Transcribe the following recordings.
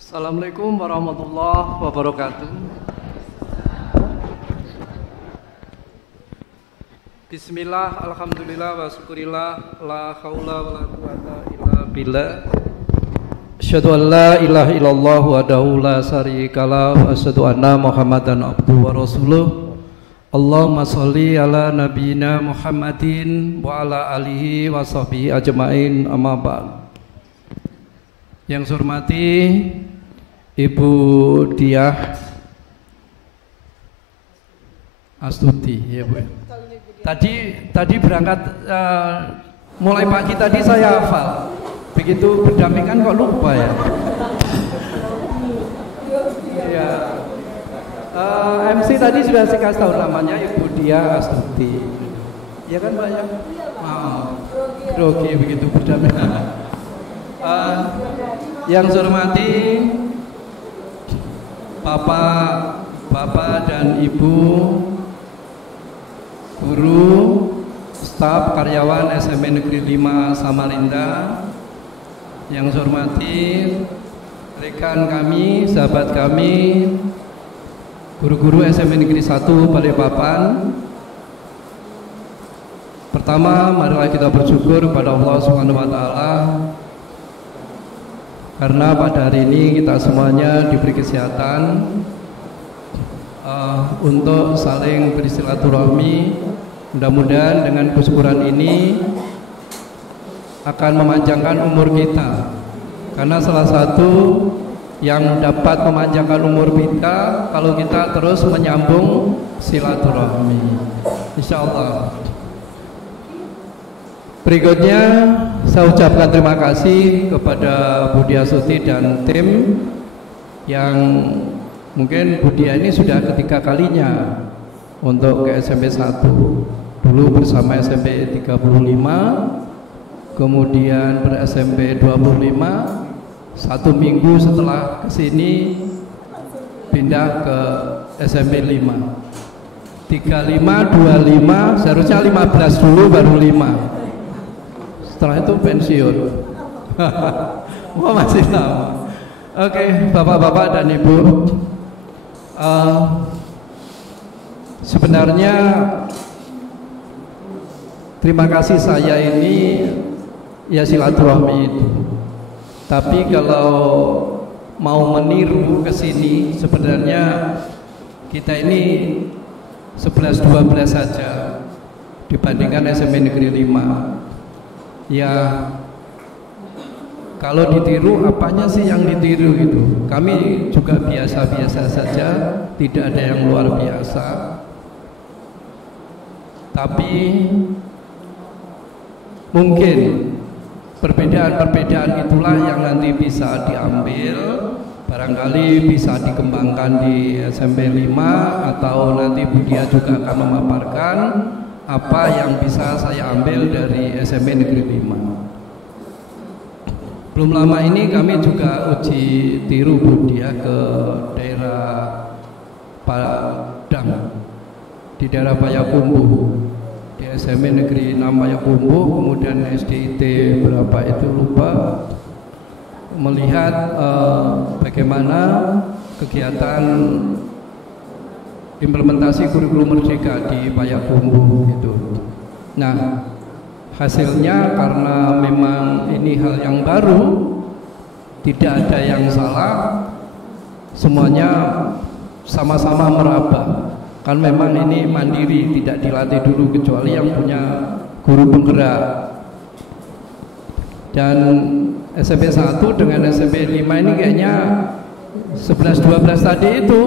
Assalamualaikum warahmatullahi wabarakatuh. Bismillah, alhamdulillah, wa syukurillah, la haula wa la quwata illa billah. Asyhadu an la ilaha illallah wahdahu la syarikalah wa asyhadu anna Muhammadan abduhu wa rasuluh. Allahumma sholli ala nabiyyina Muhammadin wa ala alihi wa sahbihi ajmain, amma ba'd. Yang saya hormati Ibu Diah Astuti, ya Bu. Tadi berangkat mulai pagi tadi saya hafal. Begitu berdampingan kok lupa ya. Ya. MC tadi sudah saya kasih tahu namanya Ibu Diah Astuti. Ya kan Mbak ya? Grogi begitu berdampingan. Yang saya hormati Bapak dan Ibu guru, staf, karyawan SMA Negeri 5 Samarinda. Yang saya hormati rekan kami, sahabat kami, guru-guru SMA Negeri 1 Balikpapan. Pertama, marilah kita bersyukur kepada Allah Subhanahu wa taala karena pada hari ini kita semuanya diberi kesehatan untuk saling bersilaturahmi. Mudah-mudahan dengan kesyukuran ini akan memanjangkan umur kita, karena salah satu yang dapat memanjangkan umur kita kalau kita terus menyambung silaturahmi, insyaallah. Berikutnya saya ucapkan terima kasih kepada Bu Diah Astuti dan tim yang mungkin Bu Diah ini sudah ketiga kalinya untuk ke SMP 1. Dulu bersama SMP 35, kemudian ber SMP 25, 1 minggu setelah kesini pindah ke SMP 5. 35, 25, seharusnya 15 dulu baru 5. Setelah itu pensiun. Wah, masih lama. Oke, bapak-bapak dan ibu, sebenarnya terima kasih saya ini ya silaturahmi itu. Tapi kalau mau meniru ke sini, sebenarnya kita ini 11-12 saja dibandingkan SMP Negeri 5. Ya, kalau ditiru apanya sih yang ditiru gitu. Kami juga biasa-biasa saja, tidak ada yang luar biasa. Tapi mungkin perbedaan-perbedaan itulah yang nanti bisa diambil, barangkali bisa dikembangkan di SMP 5, atau nanti Bu Diah juga akan memaparkan apa yang bisa saya ambil dari SMP Negeri 5. Belum lama ini kami juga uji tiru Bu Diah ke daerah Padang, di daerah Payakumbuh, di SMP Negeri 6 Payakumbuh, kemudian SDIT berapa itu lupa, melihat bagaimana kegiatan implementasi kurikulum merdeka di Payakumbuh gitu. Nah, hasilnya karena memang ini hal yang baru, tidak ada yang salah, semuanya sama-sama meraba. Kan memang ini mandiri, tidak dilatih dulu kecuali yang punya guru penggerak. Dan SMP 1 dengan SMP 5 ini kayaknya 11-12 tadi itu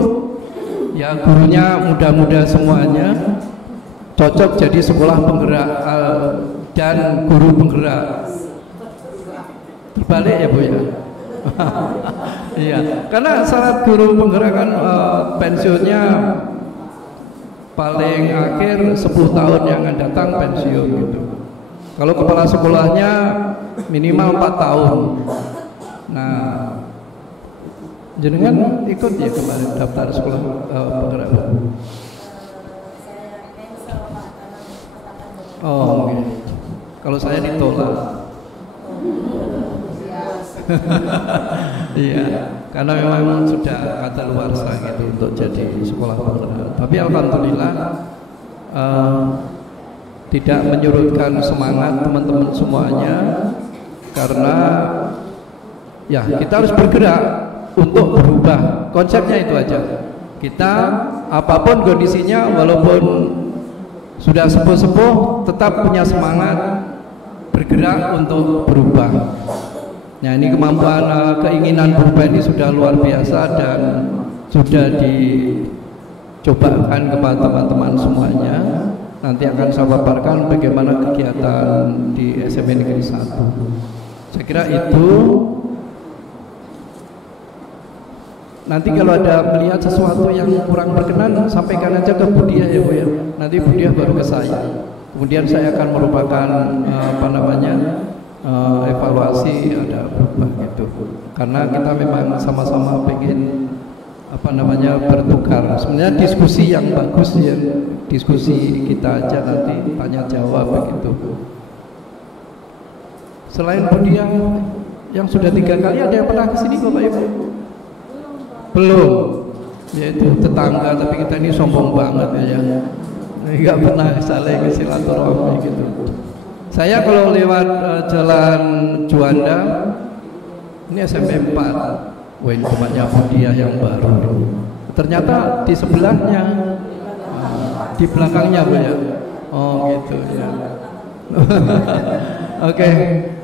ya gurunya muda-muda semuanya, cocok jadi sekolah penggerak dan guru penggerak. Terbalik ya Bu ya. Iya, karena syarat guru penggerak kan pensiunnya paling akhir 10 tahun yang akan datang pensiun gitu. Kalau kepala sekolahnya minimal 4 tahun. Nah, jenengan ikut ya kemarin daftar sekolah penggerak? Oh, okay. Kalau saya ditolak. Iya, karena memang sudah kadaluarsa gitu untuk jadi sekolah penggerak. Tapi alhamdulillah tidak menyurutkan semangat teman-teman semuanya, karena ya kita harus bergerak untuk berubah. Konsepnya itu aja. Kita apapun kondisinya, walaupun sudah sepuh-sepuh, tetap punya semangat bergerak untuk berubah. Nah, ini kemampuan keinginan berubah ini sudah luar biasa dan sudah dicobakan kepada teman-teman semuanya. Nanti akan saya paparkan bagaimana kegiatan di SMP Negeri 1. Saya kira itu. Nanti kalau ada melihat sesuatu yang kurang berkenan, sampaikan aja ke Budiah ya Bu ya. Nanti Budiah baru ke saya. Kemudian saya akan merupakan evaluasi ada berubah gitu. Karena kita memang sama-sama pengen bertukar. Sebenarnya diskusi yang bagus ya, diskusi kita aja nanti tanya jawab begitu. Selain Budiah yang sudah 3 kali, ada yang pernah kesini Bapak Ibu? Belum, yaitu tetangga, tapi kita ini sombong banget ya, nggak pernah saling silaturahmi gitu. Saya kalau lewat jalan Juanda, ini SMP 4, wah ini tempatnya Budiah yang baru. Ternyata di sebelahnya, di belakangnya Bu ya. Oh gitu ya. Oke,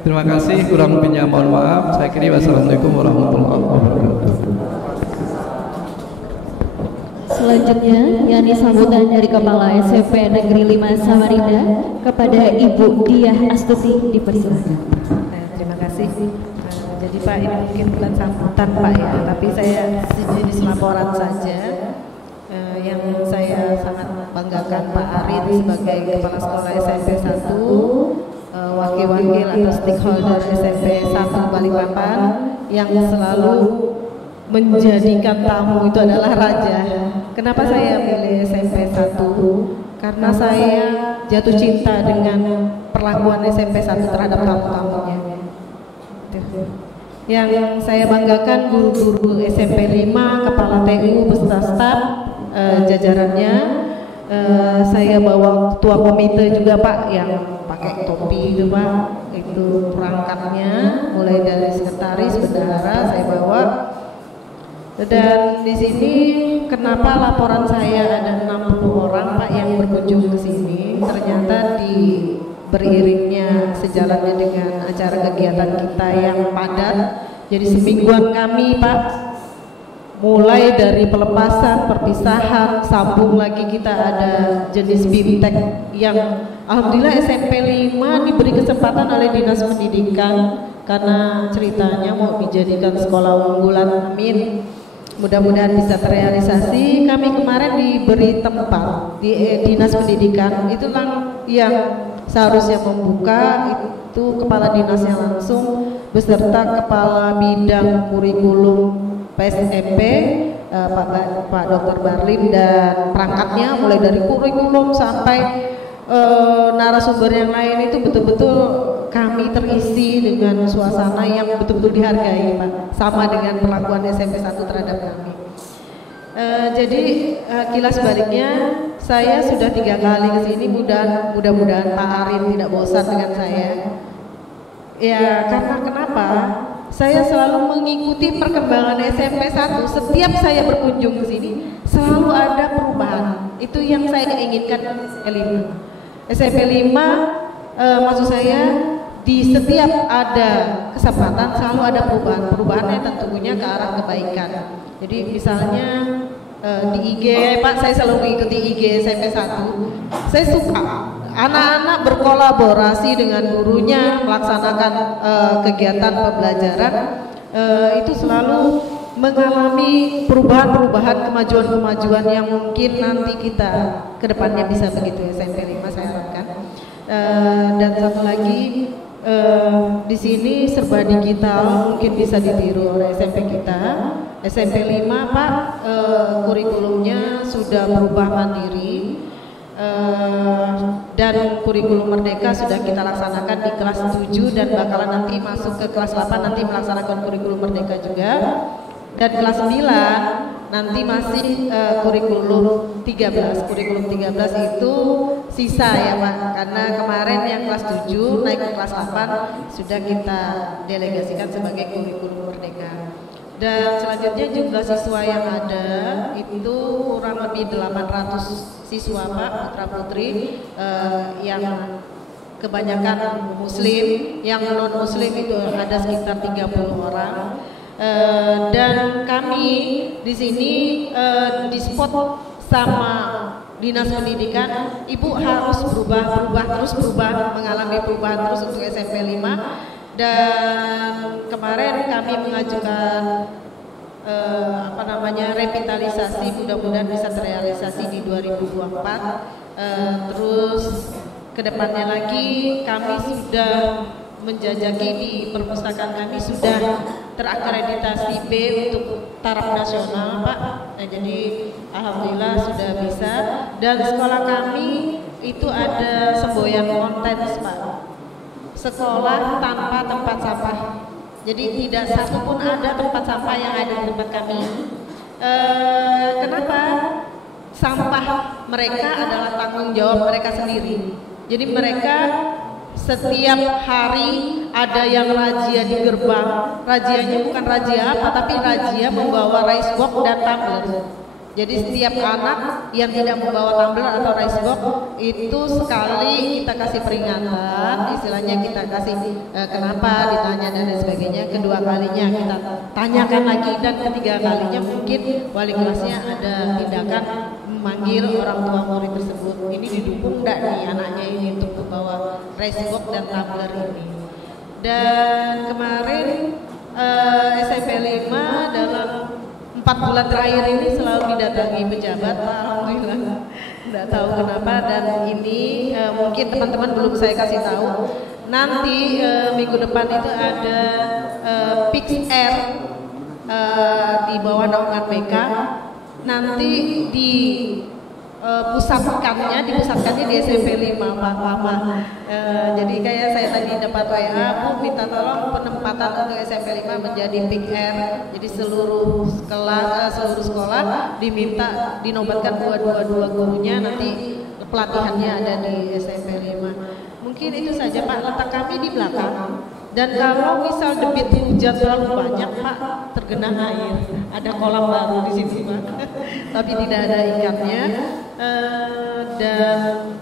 terima kasih. Kurang lebihnya mohon maaf. Saya kira wassalamualaikum warahmatullahi wabarakatuh. Selanjutnya, yakni sambutan dari Kepala SMP Negeri 5 Samarinda kepada Ibu Diah Astuti, dipersilakan. Terima kasih. Jadi Pak, ini mungkin bukan sambutan Pak ya, tapi saya sejenis laporan saja. Yang saya sangat banggakan Pak Arin sebagai Kepala Sekolah SMP 1, wakil-wakil atau stakeholder SMP 1 Balikpapan yang selalu menjadikan tamu itu adalah raja. Kenapa saya pilih SMP 1? Karena saya jatuh cinta dengan perlakuan SMP 1 terhadap tamu-tamunya. Yang saya banggakan guru-guru SMP 5, kepala TU beserta staf jajarannya. Saya bawa ketua komite juga Pak yang pakai topi itu Pak, itu perangkatnya mulai dari sekretaris, bendahara saya bawa. Dan di sini kenapa laporan saya ada 60 orang Pak yang berkunjung ke sini? Ternyata beriringnya sejalannya dengan acara kegiatan kita yang padat. Jadi semingguan kami Pak, mulai dari pelepasan, perpisahan, sambung lagi kita ada jenis BIMTEK yang alhamdulillah SMP 5 diberi kesempatan oleh Dinas Pendidikan karena ceritanya mau dijadikan sekolah unggulan. Amin. Mudah-mudahan bisa terrealisasi. Kami kemarin diberi tempat di Dinas Pendidikan, itu yang seharusnya membuka itu kepala dinasnya langsung beserta kepala bidang kurikulum PSMP Pak Dr. Barlim dan perangkatnya mulai dari kurikulum sampai narasumber yang lain itu betul-betul kami terisi dengan suasana yang betul-betul dihargai Pak, sama dengan perlakuan SMP 1 terhadap kami. Jadi kilas baliknya saya sudah 3 kali ke sini, mudah-mudahan Pak Arin tidak bosan dengan saya. Ya karena kenapa? Saya selalu mengikuti perkembangan SMP 1. Setiap saya berkunjung ke sini selalu ada perubahan. Itu yang saya inginkan SMP 5. Maksud saya di setiap ada kesempatan selalu ada perubahannya tentunya ke arah kebaikan. Jadi misalnya di IG Pak, saya selalu mengikuti IG SMP 1. Saya suka anak-anak berkolaborasi dengan gurunya melaksanakan kegiatan pembelajaran, itu selalu mengalami perubahan-perubahan, kemajuan-kemajuan yang mungkin nanti kita kedepannya bisa begitu SMP 5 saya harapkan. Dan satu lagi di sini serba digital, mungkin bisa ditiru oleh SMP kita. SMP 5 Pak, kurikulumnya sudah berubah mandiri dan kurikulum merdeka sudah kita laksanakan di kelas 7 dan bakalan nanti masuk ke kelas 8 nanti melaksanakan kurikulum merdeka juga. Dan kelas 9 nanti masih kurikulum 13. Kurikulum 13 itu sisa ya Pak, karena kemarin yang kelas 7 naik ke kelas 8 sudah kita delegasikan sebagai kurikulum merdeka. Dan selanjutnya jumlah siswa yang ada itu kurang lebih 800 siswa Pak, putra putri yang kebanyakan muslim, yang non muslim itu ada sekitar 30 orang. Dan kami di sini di spot sama Dinas Pendidikan, Ibu harus berubah mengalami perubahan terus untuk SMP 5. Dan kemarin kami mengajukan revitalisasi, mudah-mudahan bisa terrealisasi di 2024. Terus kedepannya lagi kami sudah menjajaki di perpustakaan kami sudah terakreditasi B untuk taraf nasional Pak. Nah, jadi alhamdulillah sudah bisa, dan sekolah kami itu ada semboyan konten Pak, sekolah tanpa tempat sampah. Jadi tidak satu pun ada tempat sampah yang ada di tempat kami. Kenapa? Sampah mereka adalah tanggung jawab mereka sendiri. Jadi mereka setiap hari ada yang razia di gerbang. Razianya bukan razia apa, tapi razia membawa rice box dan tumbler. Jadi setiap anak yang tidak membawa tumbler atau rice box itu sekali kita kasih peringatan, istilahnya kita kasih kenapa ditanya dan lain sebagainya. Kedua kalinya kita tanyakan lagi, dan ketiga kalinya mungkin wali kelasnya ada tindakan memanggil orang tua murid tersebut. Ini didukung enggak nih anaknya ini untuk membawa rice box dan tumbler ini. Dan kemarin SMP 5 dalam 4 bulan terakhir ini selalu didatangi pejabat, alhamdulillah. Tidak tahu kenapa, dan ini mungkin teman-teman belum saya kasih tahu. Nanti minggu depan itu ada PIX-R di bawah naungan BK. Nanti dipusatkannya di SMP 5 Pak Lama. Jadi kayak saya tadi dapat WA, Bu minta tolong penempatan untuk SMP 5 menjadi PIX-R. Jadi seluruh sekolah diminta dinobatkan dua gurunya, nanti pelatihannya ada di SMP 5. Mungkin itu saja Pak, letak kami di belakang. Dan kalau misal debit hujan terlalu banyak Pak, tergenang air, ada kolam baru di sini Pak, tapi tidak ada ikannya. Dan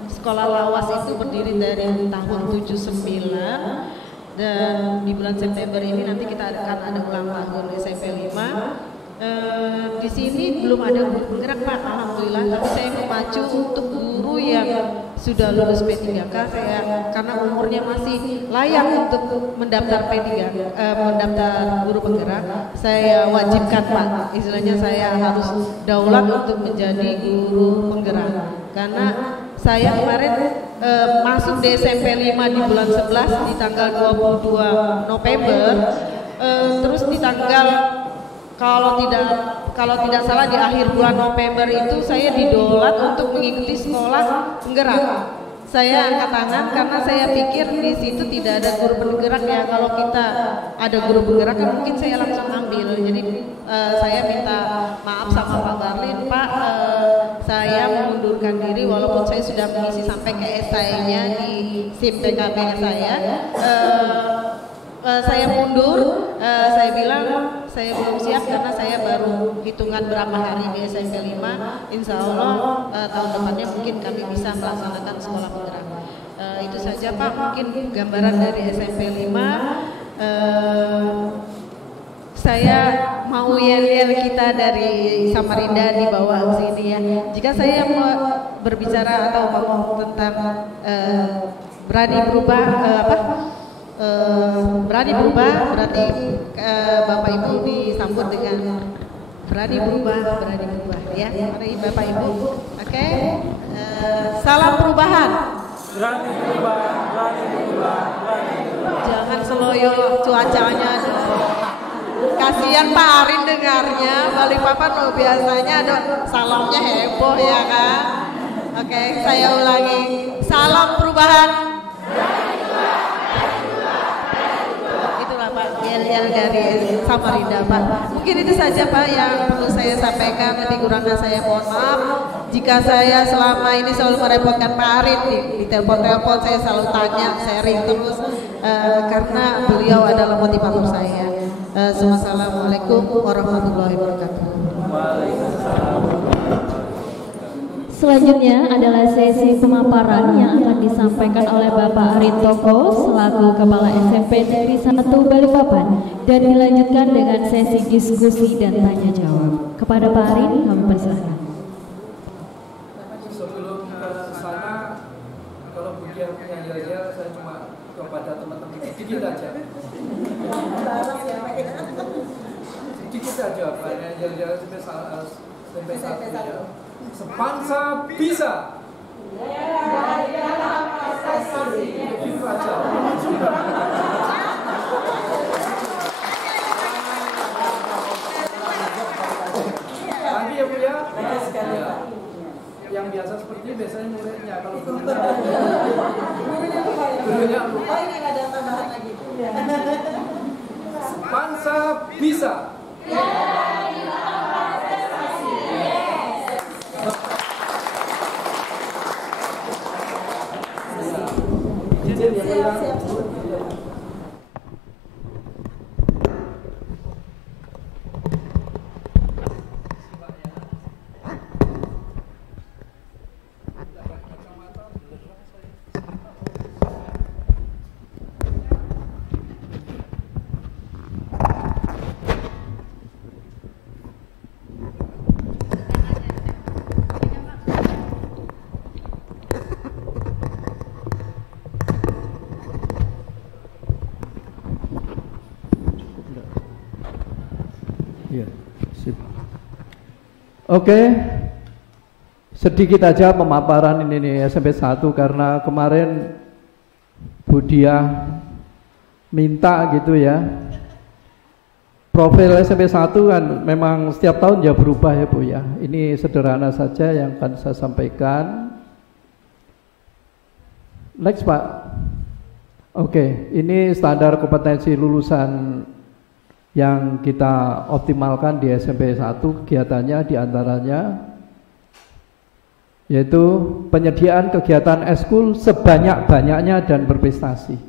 sekolah lawas itu berdiri dari tahun 79, dan di bulan September ini nanti kita akan ada ulang tahun SMP 5. Di sini belum ada guru penggerak Pak, alhamdulillah, tapi saya memacu untuk guru yang sudah lulus P3K, karena umurnya masih layak untuk mendaftar mendaftar guru penggerak, saya wajibkan Pak, istilahnya saya harus daulat untuk menjadi guru penggerak. Karena saya kemarin masuk di SMP 5 di bulan 11 di tanggal 22 November, terus di tanggal kalau tidak salah di akhir bulan November itu saya didolat untuk mengikuti sekolah penggerak. Saya angkat tangan karena saya pikir di situ tidak ada guru penggerak ya. Kalau kita ada guru penggerak kan mungkin saya langsung ambil. Jadi saya minta maaf sama Pak Darlin, Pak, saya mengundurkan diri walaupun saya sudah mengisi sampai ke esainya di SIM TKP saya. Saya mundur, saya bilang saya belum siap karena saya baru hitungan berapa hari di SMP 5. Insya Allah tahun depannya mungkin kami bisa melaksanakan sekolah penggerak. Itu saja Pak, mungkin gambaran dari SMP 5. Saya mau yel-yel kita dari Samarinda dibawa ke sini ya. Jika saya mau berbicara atau ngomong tentang berani berubah berani berubah berarti Bapak Ibu disambut dengan berani berubah ya. Mari Bapak Ibu. Oke. Salam perubahan. Berani berubah. Jangan seloyo cuacanya. Kasihan Pak Arin dengarnya. Balikpapan loh biasanya ada salamnya heboh ya kan. Oke, saya ulangi. Salam perubahan. Itulah Pak, yel-yel dari Samarinda Pak. Mungkin itu saja Pak yang perlu saya sampaikan. Lebih kurangnya saya mohon maaf jika saya selama ini selalu merepotkan Pak Arin di telepon-telepon. Saya selalu tanya, sharing terus karena beliau adalah motivator saya. Assalamualaikum warahmatullahi wabarakatuh. Selanjutnya adalah sesi pemaparan yang akan disampaikan oleh Bapak Arin Toko selaku Kepala SMP Negeri 1 Balikpapan dan dilanjutkan dengan sesi diskusi dan tanya jawab. Kepada Pak Arin, kami persilakan. Sebelum ke sana, kalau bagian penyanyi saya cuma kepada teman-teman sedikit aja. Sedikit aja, Pak penyanyi sampai satu ya. Sepansa bisa. Itu aja. Lagi ya Bu ya. Yang biasa seperti ini biasanya muridnya kalau gurunya lupa. Ini ada tambahan lagi. Sepansa bisa. Oke, sedikit aja pemaparan ini nih SMP 1 karena kemarin Bu Diah minta gitu ya. Profil SMP 1 kan memang setiap tahun ya berubah ya Bu ya. Ini sederhana saja yang akan saya sampaikan. Next Pak. Oke, ini standar kompetensi lulusan yang kita optimalkan di SMP 1 kegiatannya diantaranya yaitu penyediaan kegiatan eskul sebanyak-banyaknya dan berprestasi.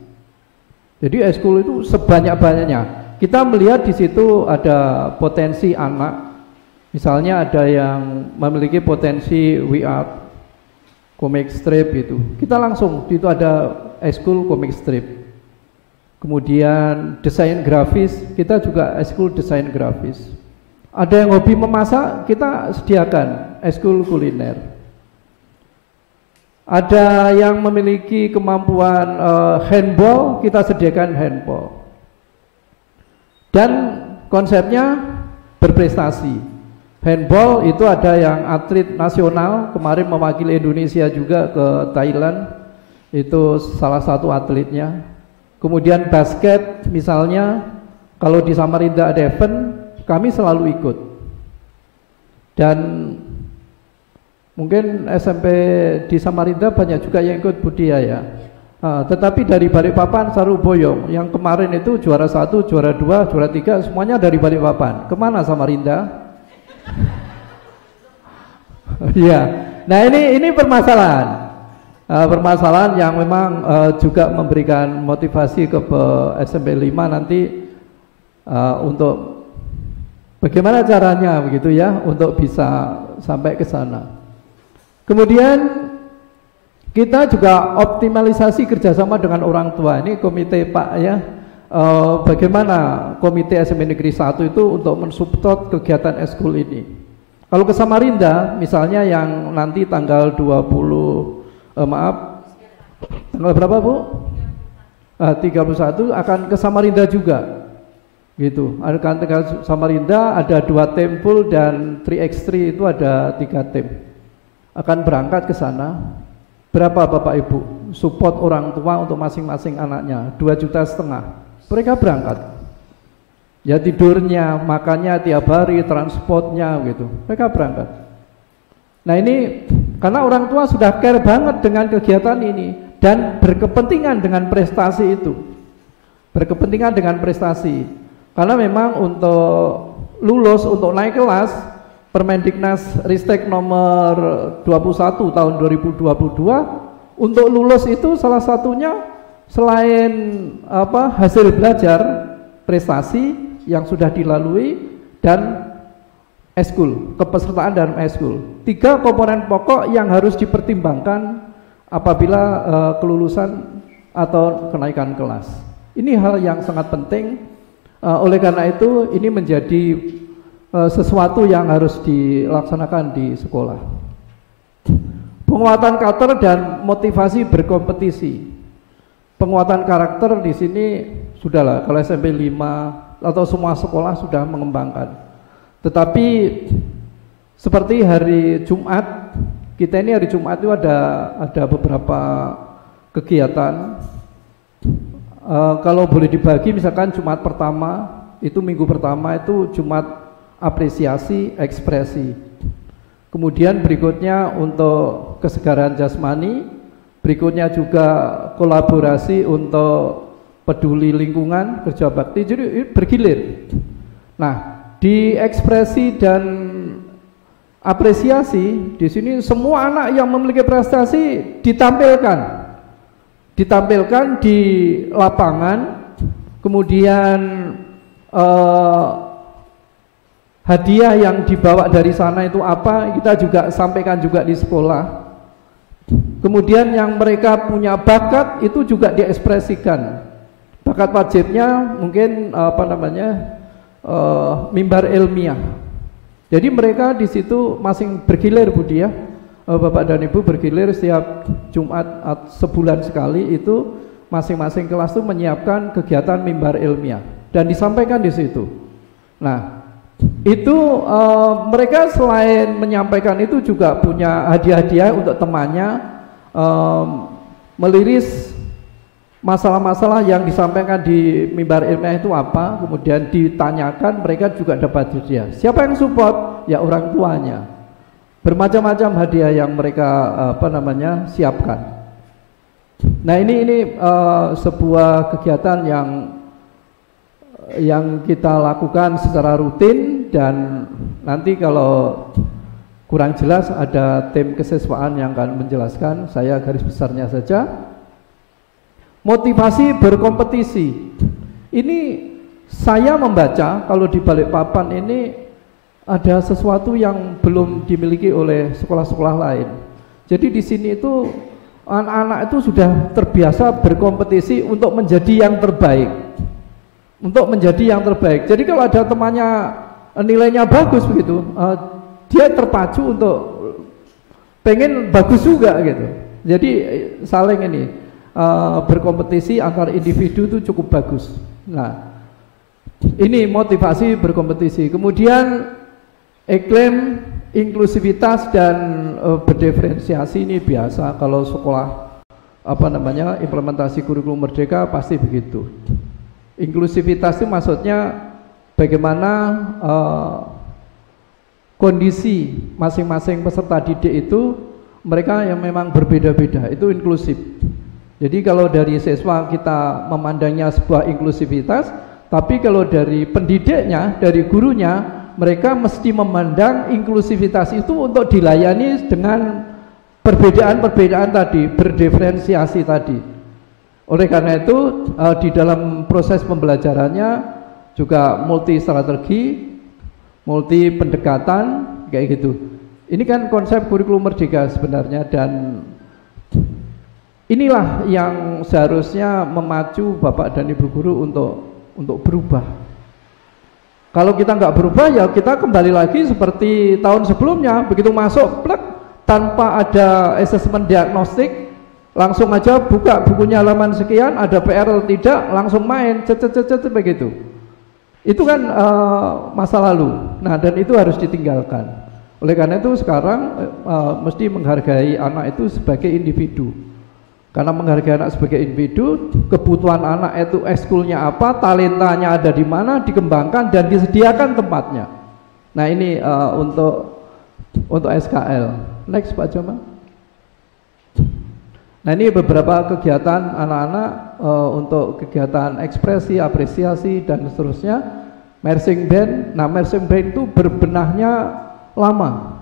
Jadi eskul itu sebanyak-banyaknya. Kita melihat di situ ada potensi anak, misalnya ada yang memiliki potensi art, comic strip itu. Kita langsung itu ada eskul comic strip. Kemudian desain grafis, kita juga eskul desain grafis. Ada yang hobi memasak, kita sediakan eskul kuliner. Ada yang memiliki kemampuan handball, kita sediakan handball. Dan konsepnya berprestasi. Handball itu ada yang atlet nasional, kemarin mewakili Indonesia juga ke Thailand, itu salah satu atletnya. Kemudian basket misalnya, kalau di Samarinda ada event, kami selalu ikut. Dan mungkin SMP di Samarinda banyak juga yang ikut Budia ya. Tetapi dari Balikpapan Saruboyong, yang kemarin itu juara 1, juara 2, juara 3, semuanya dari Balikpapan. Kemana Samarinda? Iya. Nah ini permasalahan. Permasalahan yang memang juga memberikan motivasi ke SMP 5 nanti untuk bagaimana caranya begitu ya untuk bisa sampai ke sana. Kemudian kita juga optimalisasi kerjasama dengan orang tua. Ini komite Pak ya, bagaimana komite SMP Negeri 1 itu untuk mensupport kegiatan eskul ini. Kalau ke Samarinda misalnya yang nanti tanggal 31 berapa Bu? 31 akan ke Samarinda juga gitu. Akan ke Samarinda ada 2 tim full dan 3x3 itu ada 3 tim akan berangkat ke sana. Berapa Bapak Ibu support orang tua untuk masing-masing anaknya? 2,5 juta. Mereka berangkat ya, tidurnya, makannya tiap hari, transportnya gitu, mereka berangkat. Nah ini Karena orang tua sudah care banget dengan kegiatan ini dan berkepentingan dengan prestasi itu. Berkepentingan dengan prestasi. Karena memang untuk lulus, untuk naik kelas, Permendiknas Ristek nomor 21 tahun 2022, untuk lulus itu salah satunya selain hasil belajar, prestasi yang sudah dilalui, dan eskul, kepesertaan dalam eskul. 3 komponen pokok yang harus dipertimbangkan apabila kelulusan atau kenaikan kelas. Ini hal yang sangat penting. Oleh karena itu ini menjadi sesuatu yang harus dilaksanakan di sekolah. Penguatan karakter dan motivasi berkompetisi. Penguatan karakter di sini sudahlah, kalau SMP 5 atau semua sekolah sudah mengembangkan. Tetapi seperti hari Jumat, kita ini hari Jumat itu ada beberapa kegiatan. Kalau boleh dibagi, misalkan Jumat pertama itu, minggu pertama itu Jumat apresiasi, ekspresi. Kemudian berikutnya untuk kesegaran jasmani, berikutnya juga kolaborasi untuk peduli lingkungan, kerja bakti, jadi bergilir. Nah, di ekspresi dan apresiasi di sini semua anak yang memiliki prestasi ditampilkan di lapangan, kemudian hadiah yang dibawa dari sana itu apa, kita juga sampaikan juga di sekolah. Kemudian yang mereka punya bakat itu juga diekspresikan. Bakat wajibnya mungkin mimbar ilmiah. Jadi mereka di situ masing bergilir, Budi ya, Bapak dan Ibu, bergilir setiap Jumat sebulan sekali itu masing-masing kelas itu menyiapkan kegiatan mimbar ilmiah dan disampaikan di situ. Nah, itu mereka selain menyampaikan itu juga punya hadiah-hadiah untuk temannya, meliris masalah-masalah yang disampaikan di mimbar ilmiah itu apa, kemudian ditanyakan, mereka juga dapat hadiah. Siapa yang support? Ya orang tuanya. Bermacam-macam hadiah yang mereka siapkan. Nah, ini sebuah kegiatan yang kita lakukan secara rutin, dan nanti kalau kurang jelas ada tim kesiswaan yang akan menjelaskan, saya garis besarnya saja. Motivasi berkompetisi. Ini saya membaca kalau di Balikpapan ini ada sesuatu yang belum dimiliki oleh sekolah-sekolah lain. Jadi di sini itu anak-anak itu sudah terbiasa berkompetisi untuk menjadi yang terbaik. Jadi kalau ada temannya nilainya bagus begitu, dia terpacu untuk pengen bagus juga gitu. Jadi saling berkompetisi antar individu itu cukup bagus. Nah, ini motivasi berkompetisi. Kemudian iklim inklusivitas dan berdiferensiasi, ini biasa kalau sekolah implementasi kurikulum merdeka pasti begitu. Inklusivitas itu maksudnya bagaimana kondisi masing-masing peserta didik itu mereka yang memang berbeda-beda, itu inklusif. Jadi kalau dari siswa kita memandangnya sebuah inklusivitas, tapi kalau dari pendidiknya, dari gurunya, mereka mesti memandang inklusivitas itu untuk dilayani dengan perbedaan-perbedaan tadi, berdiferensiasi tadi. Oleh karena itu di dalam proses pembelajarannya juga multi strategi, multi pendekatan kayak gitu. Ini kan konsep kurikulum merdeka sebenarnya, dan inilah yang seharusnya memacu Bapak dan Ibu guru untuk berubah. Kalau kita nggak berubah, ya kita kembali lagi seperti tahun sebelumnya, begitu masuk plek tanpa ada asesmen diagnostik, langsung aja buka bukunya halaman sekian, ada PR atau tidak, langsung main, cet begitu. Itu kan masa lalu. Nah, dan itu harus ditinggalkan. Oleh karena itu sekarang mesti menghargai anak itu sebagai individu. Karena menghargai anak sebagai individu, kebutuhan anak itu ekskulnya apa, talentanya ada di mana, dikembangkan dan disediakan tempatnya. Nah, ini untuk untuk SKL. Next Pak Jamal. Nah ini beberapa kegiatan anak-anak untuk kegiatan ekspresi, apresiasi dan seterusnya. Marching band. Nah marching band itu berbenahnya lama,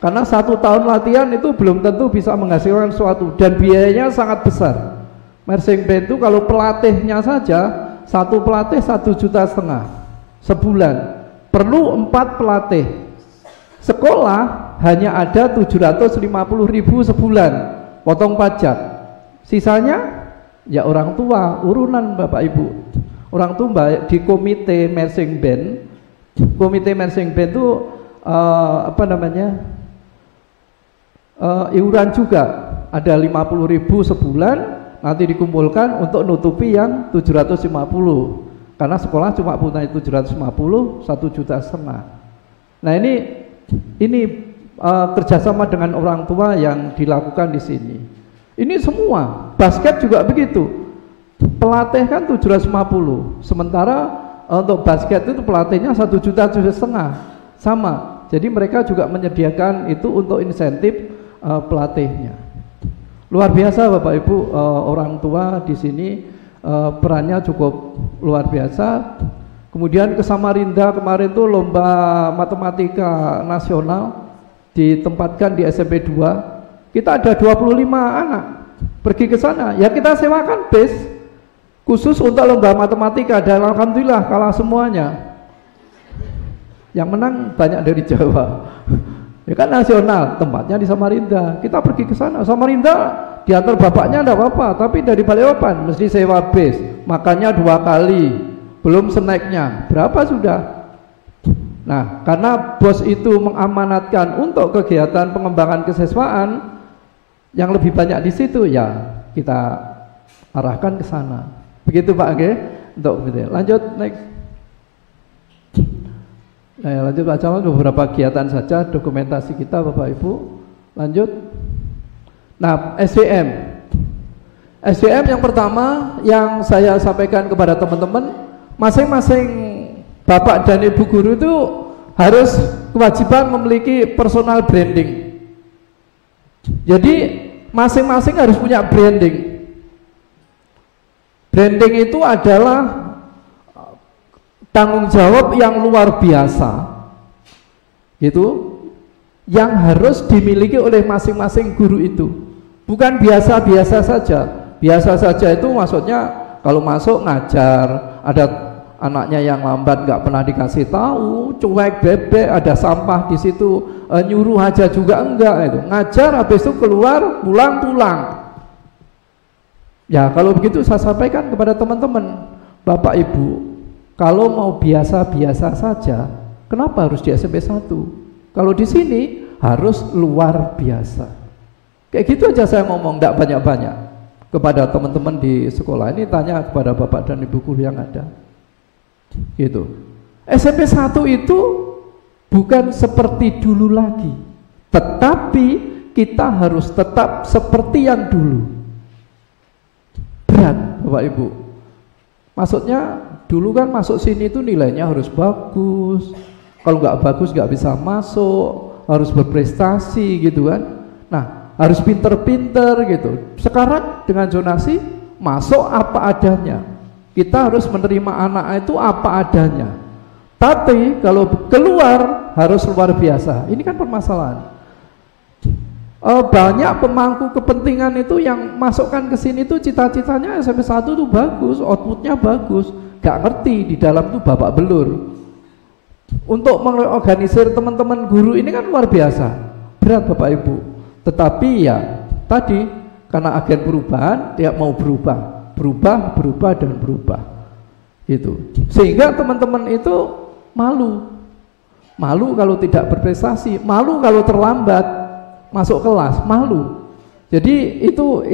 karena 1 tahun latihan itu belum tentu bisa menghasilkan sesuatu dan biayanya sangat besar. Marching band itu kalau pelatihnya saja, satu pelatih 1,5 juta sebulan, perlu 4 pelatih. Sekolah hanya ada 750.000 sebulan, potong pajak. Sisanya ya orang tua, urunan Bapak Ibu. Orang tua di komite marching band. Komite marching band itu iuran juga ada 50.000 sebulan, nanti dikumpulkan untuk nutupi yang 750, karena sekolah cuma punya 750, 1,5 juta. Nah ini kerjasama dengan orang tua yang dilakukan di sini. Ini semua basket juga begitu. Pelatih kan 750, sementara untuk basket itu pelatihnya 1,5 juta sama. Jadi mereka juga menyediakan itu untuk insentif pelatihnya. Luar biasa Bapak Ibu, orang tua di sini perannya cukup luar biasa. Kemudian ke Samarinda kemarin tuh lomba matematika nasional ditempatkan di SMP 2. Kita ada 25 anak pergi ke sana. Ya kita sewakan bus khusus untuk lomba matematika dan alhamdulillah kalah semuanya. Yang menang banyak dari Jawa. Ya kan nasional, tempatnya di Samarinda. Kita pergi ke sana. Samarinda diantar bapaknya enggak apa-apa, tapi dari Balikpapan mesti sewa bis, makannya 2 kali, belum snacknya. Berapa sudah? Nah, karena bos itu mengamanatkan untuk kegiatan pengembangan kesiswaan yang lebih banyak di situ, ya kita arahkan ke sana. Begitu Pak, oke? Untuk video. Lanjut next. Nah, lanjut Pak Camat, beberapa kegiatan saja dokumentasi kita Bapak Ibu. Lanjut. Nah, SDM yang pertama yang saya sampaikan kepada teman-teman, masing-masing Bapak dan Ibu guru itu harus kewajiban memiliki personal branding. Jadi masing-masing harus punya branding. Branding itu adalah tanggung jawab yang luar biasa, gitu, yang harus dimiliki oleh masing-masing guru itu. Bukan biasa-biasa saja. Biasa saja itu maksudnya kalau masuk ngajar, ada anaknya yang lambat nggak pernah dikasih tahu, cuek bebek, ada sampah di situ, nyuruh aja juga enggak itu. Ngajar habis itu keluar, pulang. Ya kalau begitu saya sampaikan kepada teman-teman, Bapak Ibu, kalau mau biasa-biasa saja, kenapa harus di SMP 1? Kalau di sini harus luar biasa. Kayak gitu aja saya ngomong, enggak banyak-banyak kepada teman-teman di sekolah. Ini tanya kepada Bapak dan Ibu guru yang ada. Gitu. SMP 1 itu bukan seperti dulu lagi, tetapi kita harus tetap seperti yang dulu. Berat Bapak Ibu. Maksudnya dulu kan masuk sini itu nilainya harus bagus. Kalau nggak bagus nggak bisa masuk, harus berprestasi gitu kan. Nah, harus pinter-pinter gitu. Sekarang dengan zonasi masuk apa adanya. Kita harus menerima anak itu apa adanya. Tapi kalau keluar harus luar biasa. Ini kan permasalahan. Banyak pemangku kepentingan itu yang masukkan ke sini tuh cita-citanya SMP 1 tuh bagus, outputnya bagus, gak ngerti di dalam tuh babak belur. Untuk mengorganisir teman-teman guru ini kan luar biasa, berat Bapak Ibu. Tetapi ya tadi karena agen perubahan dia mau berubah dan berubah, gitu. Sehingga teman-teman itu malu kalau tidak berprestasi, malu kalau terlambat masuk kelas, malu. Jadi itu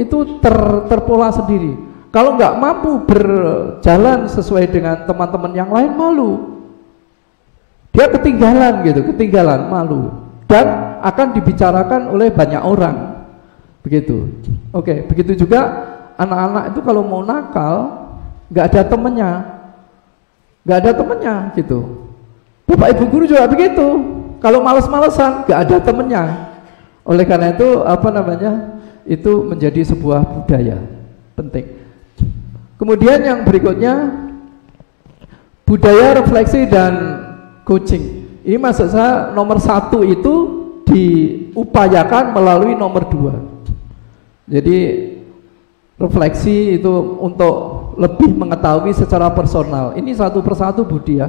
terpola sendiri. Kalau nggak mampu berjalan sesuai dengan teman-teman yang lain, malu. Dia ketinggalan gitu, malu. Dan akan dibicarakan oleh banyak orang. Begitu. Oke, begitu juga anak-anak itu kalau mau nakal, nggak ada temennya gitu. Bapak Ibu guru juga begitu. Kalau males-malesan nggak ada temennya. Oleh karena itu itu menjadi sebuah budaya penting. Kemudian yang berikutnya, budaya refleksi dan coaching. Ini maksud saya nomor 1 itu diupayakan melalui nomor 2. Jadi refleksi itu untuk lebih mengetahui secara personal. Ini satu persatu Budi ya.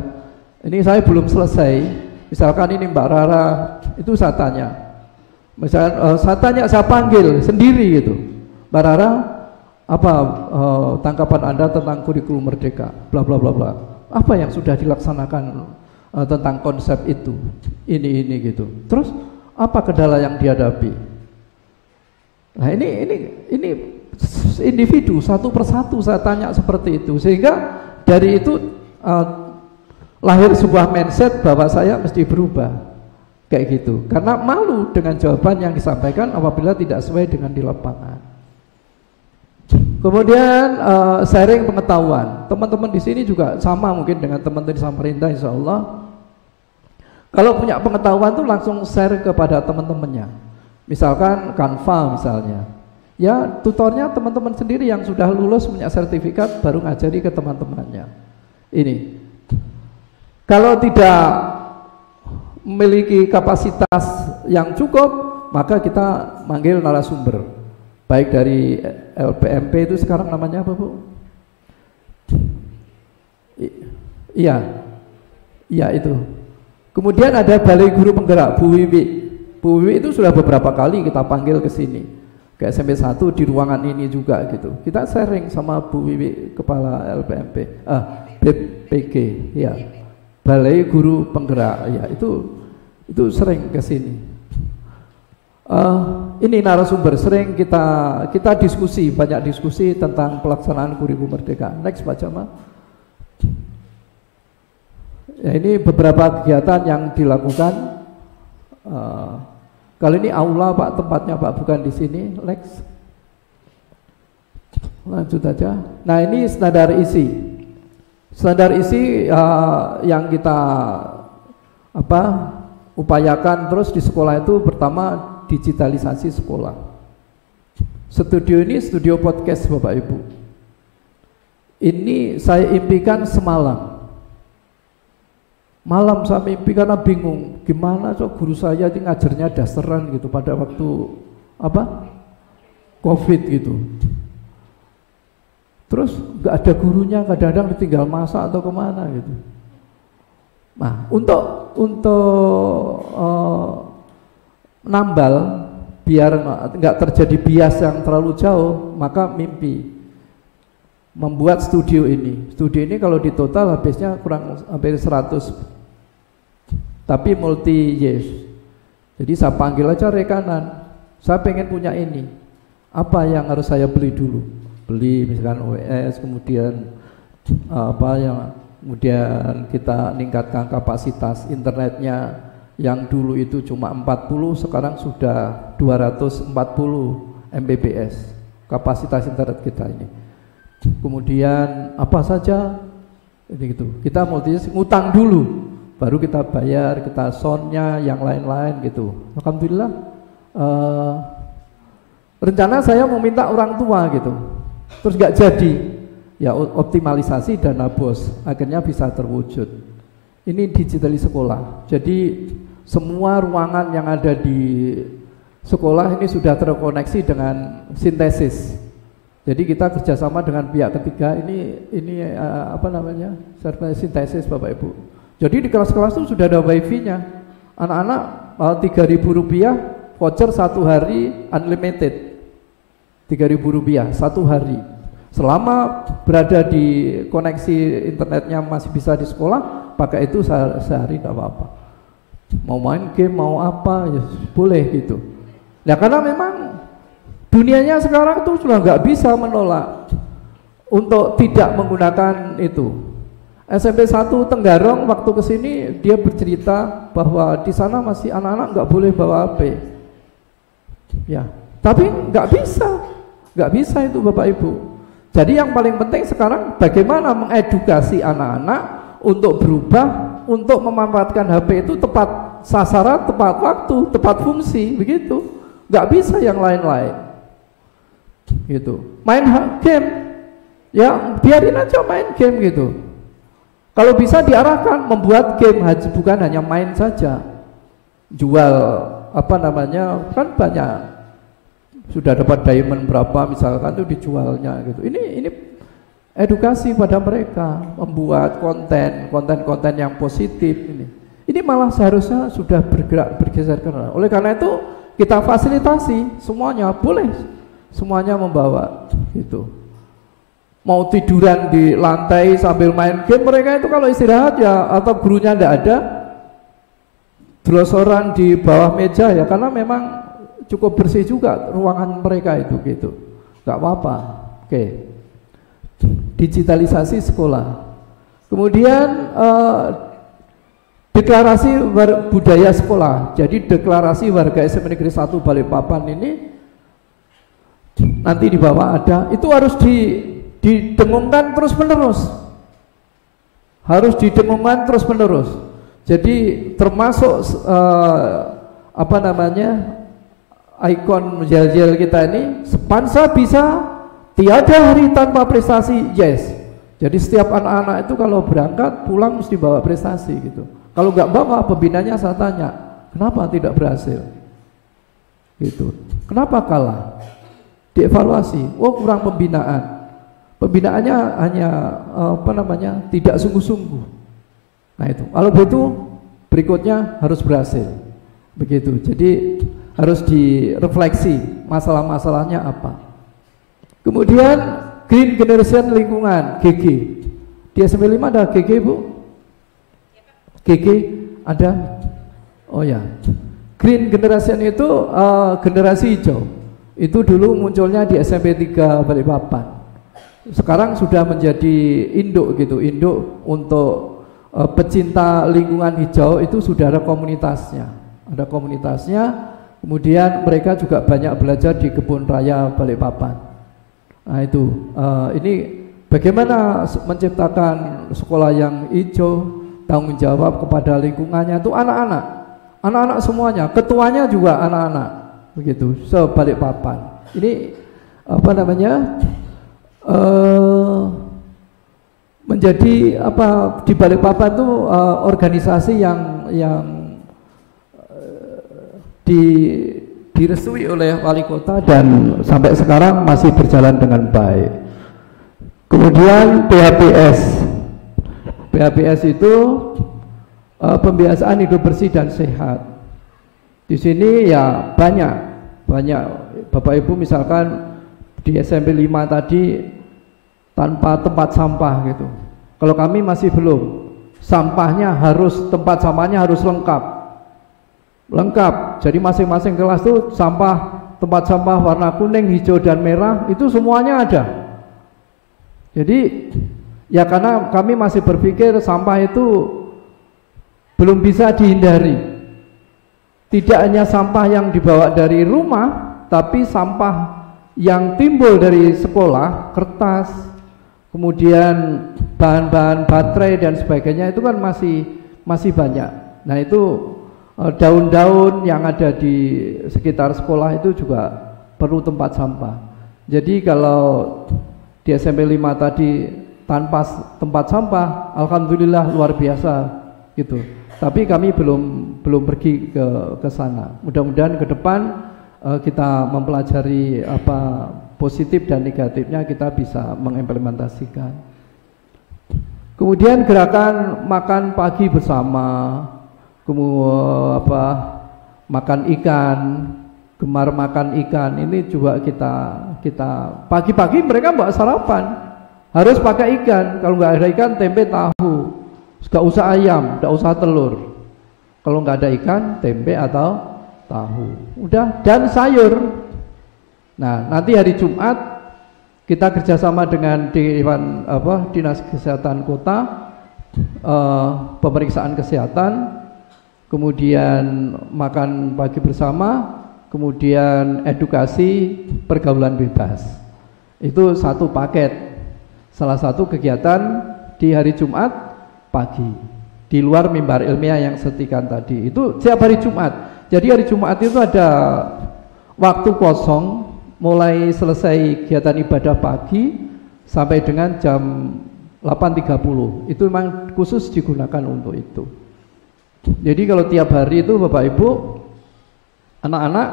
Ini saya belum selesai. Misalkan ini Mbak Rara, itu saya tanya. Misalkan saya panggil sendiri gitu. Mbak Rara, apa tanggapan Anda tentang kurikulum merdeka? Bla bla bla bla. Apa yang sudah dilaksanakan tentang konsep itu? Ini gitu. Terus apa kendala yang dihadapi? Nah, ini individu satu persatu saya tanya seperti itu, sehingga dari itu lahir sebuah mindset bahwa saya mesti berubah kayak gitu, karena malu dengan jawaban yang disampaikan apabila tidak sesuai dengan di lapangan. Kemudian sharing pengetahuan, teman-teman di sini juga sama mungkin dengan teman-teman di Samarinda, insya Allah. Kalau punya pengetahuan tuh langsung share kepada teman-temannya. Misalkan Canva misalnya, ya tutornya teman-teman sendiri yang sudah lulus punya sertifikat baru ngajari ke teman-temannya. Ini kalau tidak memiliki kapasitas yang cukup, maka kita manggil narasumber, baik dari LPMP itu sekarang namanya apa Bu? Iya itu. Kemudian ada Balai Guru Penggerak Bu Wiwi. Bu Wiwi itu sudah beberapa kali kita panggil ke sini, ke SMP 1 di ruangan ini juga gitu. Kita sharing sama Bu Wiwi, kepala LPMP, BPG, ya, Balai Guru Penggerak, ya itu sering ke sini. Ini narasumber sering kita diskusi, banyak diskusi tentang pelaksanaan kurikulum merdeka. Next Pak Jamal. Ya, ini beberapa kegiatan yang dilakukan. Kali ini aula Pak, tempatnya Pak, bukan di sini. Next. Lanjut aja. Nah, ini standar isi. Standar isi yang kita upayakan terus di sekolah itu pertama digitalisasi sekolah. Studio ini studio podcast Bapak Ibu. Ini saya impikan semalam. Malam saya mimpi karena bingung gimana guru saya ini ngajarnya dasaran gitu pada waktu COVID gitu. Terus nggak ada gurunya, kadang-kadang tinggal masak atau kemana gitu. Nah, untuk nambal biar nggak terjadi bias yang terlalu jauh, maka mimpi membuat studio ini. Studio ini kalau di total habisnya kurang hampir 100. Tapi multi yes. Jadi saya panggil aja rekanan. Saya pengen punya ini. Apa yang harus saya beli dulu? Beli misalkan OS, kemudian kemudian kita meningkatkan kapasitas internetnya yang dulu itu cuma 40, sekarang sudah 240 Mbps kapasitas internet kita ini. Kemudian apa saja ini gitu. Kita multi ngutang dulu. Baru kita bayar, kita soundnya, yang lain-lain gitu. Alhamdulillah. Rencana saya mau minta orang tua gitu, terus nggak jadi. Ya optimalisasi dana bos, akhirnya bisa terwujud. Ini digitali sekolah. Jadi semua ruangan yang ada di sekolah ini sudah terkoneksi dengan sintesis. Jadi kita kerjasama dengan pihak ketiga. Ini sintesis Bapak Ibu. Jadi di kelas-kelas itu sudah ada wifi-nya. Anak-anak Rp3.000 voucher 1 hari unlimited. Rp3.000 1 hari. Selama berada di koneksi internetnya masih bisa di sekolah, pakai itu sehari tidak apa-apa. Mau main game, mau apa, ya boleh gitu. Nah, karena memang dunianya sekarang tuh sudah nggak bisa menolak untuk tidak menggunakan itu. SMP 1 Tenggarong waktu kesini dia bercerita bahwa di sana masih anak-anak nggak boleh bawa HP. Ya, tapi nggak bisa itu Bapak Ibu. Jadi yang paling penting sekarang bagaimana mengedukasi anak-anak untuk berubah, untuk memanfaatkan HP itu tepat sasaran, tepat waktu, tepat fungsi, begitu. Nggak bisa yang lain-lain. Gitu. Main game, ya biarin aja main game gitu. Kalau bisa diarahkan membuat game, bukan hanya main saja. Jual apa namanya, kan banyak. Sudah dapat diamond berapa misalkan itu dijualnya gitu. Ini edukasi pada mereka, membuat konten yang positif ini. Ini malah seharusnya sudah bergeser ke sana. Oleh karena itu kita fasilitasi semuanya, boleh semuanya membawa gitu. Mau tiduran di lantai sambil main game, mereka itu kalau istirahat ya, atau gurunya tidak ada, drosoran di bawah meja ya, karena memang cukup bersih juga ruangan mereka itu gitu. Gak apa-apa. Oke. Digitalisasi sekolah. Kemudian deklarasi budaya sekolah. Jadi deklarasi warga SMP Negeri 1 Balikpapan ini nanti di bawah ada, itu harus didengungkan terus-menerus. Harus didengungkan terus-menerus. Jadi termasuk apa namanya, ikon yel-yel kita ini, sepansa bisa, tiada hari tanpa prestasi, yes. Jadi setiap anak-anak itu kalau berangkat pulang mesti bawa prestasi gitu. Kalau nggak bawa, pembinanya saya tanya, kenapa tidak berhasil? Gitu. Kenapa kalah? Dievaluasi. Oh, kurang pembinaan. Pembinaannya hanya apa namanya, tidak sungguh-sungguh. Nah itu. Kalau begitu berikutnya harus berhasil. Begitu. Jadi harus direfleksi masalah-masalahnya apa. Kemudian Green Generation Lingkungan, GG. Di SMP 5 ada GG, Bu? GG ada? Oh ya. Green Generation itu generasi hijau. Itu dulu munculnya di SMP 3 Balikpapan. Sekarang sudah menjadi induk gitu, induk untuk pecinta lingkungan hijau, itu sudah ada komunitasnya. Ada komunitasnya. Kemudian mereka juga banyak belajar di Kebun Raya Balikpapan. Nah itu, ini bagaimana menciptakan sekolah yang hijau, tanggung jawab kepada lingkungannya itu anak-anak semuanya, ketuanya juga anak-anak, begitu, se-Balikpapan. Ini apa namanya, menjadi apa di Balikpapan itu organisasi yang direstui oleh wali kota dan sampai sekarang masih berjalan dengan baik. Kemudian PHBS itu pembiasaan hidup bersih dan sehat. Di sini ya banyak Bapak Ibu, misalkan di SMP 5 tadi tanpa tempat sampah gitu. Kalau kami masih belum. Tempat sampahnya harus lengkap. Jadi masing-masing kelas itu tempat sampah warna kuning, hijau dan merah itu semuanya ada. Jadi ya karena kami masih berpikir sampah itu belum bisa dihindari. Tidak hanya sampah yang dibawa dari rumah, tapi sampah yang timbul dari sekolah, kertas, kemudian bahan-bahan baterai dan sebagainya itu kan masih banyak. Nah itu daun-daun yang ada di sekitar sekolah itu juga perlu tempat sampah. Jadi kalau di SMP 5 tadi tanpa tempat sampah, alhamdulillah luar biasa gitu. Tapi kami belum pergi ke sana. Mudah-mudahan ke depan kita mempelajari apa positif dan negatifnya, kita bisa mengimplementasikan. Kemudian gerakan makan pagi bersama, kemudian makan ikan, gemar makan ikan, ini juga kita pagi-pagi mereka mbak sarapan harus pakai ikan. Kalau nggak ada ikan, tempe tahu, nggak usah ayam, nggak usah telur. Kalau nggak ada ikan, tempe atau tahu, udah, dan sayur. Nah nanti hari Jumat kita kerjasama dengan Dinas Kesehatan Kota, pemeriksaan kesehatan, kemudian makan pagi bersama, kemudian edukasi pergaulan bebas. Itu satu paket, salah satu kegiatan di hari Jumat pagi. di luar mimbar ilmiah yang setikan tadi. Itu setiap hari Jumat. Jadi hari Jumat itu ada waktu kosong, mulai selesai kegiatan ibadah pagi sampai dengan jam 8.30. Itu memang khusus digunakan untuk itu. Jadi kalau tiap hari itu Bapak Ibu, anak-anak,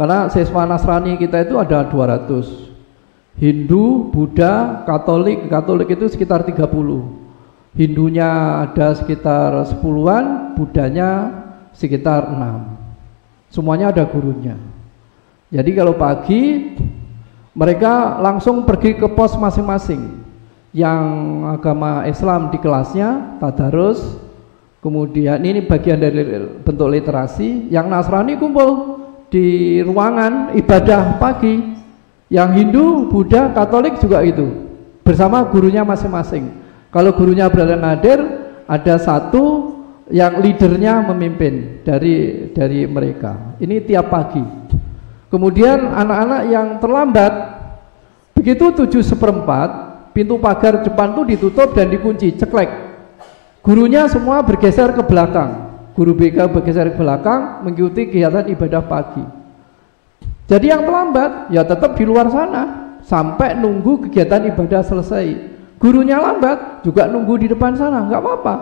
karena siswa Nasrani kita itu ada 200, Hindu, Buddha, Katolik itu sekitar 30. Hindunya ada sekitar 10-an, Buddhanya sekitar 6. Semuanya ada gurunya. Jadi kalau pagi mereka langsung pergi ke pos masing-masing. Yang agama Islam di kelasnya tadarus, kemudian ini bagian dari bentuk literasi. Yang Nasrani kumpul di ruangan ibadah pagi. Yang Hindu, Buddha, Katolik juga itu, bersama gurunya masing-masing. Kalau gurunya berada ngadir, ada satu yang leadernya memimpin dari mereka. Ini tiap pagi. Kemudian anak-anak yang terlambat, begitu 7:15, pintu pagar depan tuh ditutup dan dikunci, ceklek. Gurunya semua bergeser ke belakang. Guru BK bergeser ke belakang mengikuti kegiatan ibadah pagi. Jadi yang terlambat ya tetap di luar sana sampai nunggu kegiatan ibadah selesai. Gurunya lambat juga nunggu di depan sana, nggak apa-apa,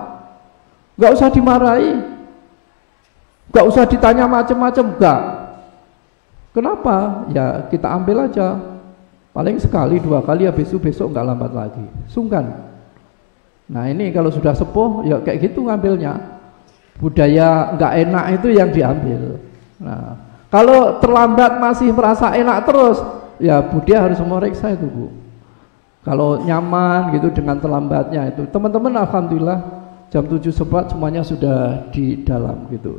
nggak usah dimarahi, nggak usah ditanya macam-macam, nggak. Kenapa? Ya kita ambil aja, paling sekali 2 kali, habis itu besok nggak lambat lagi, sungkan. Nah ini kalau sudah sepuh ya kayak gitu ngambilnya, budaya nggak enak itu yang diambil. Nah kalau terlambat masih merasa enak terus, ya Budi harus memeriksa itu Bu. Kalau nyaman gitu dengan terlambatnya itu, teman-teman alhamdulillah jam 7:15 semuanya sudah di dalam gitu.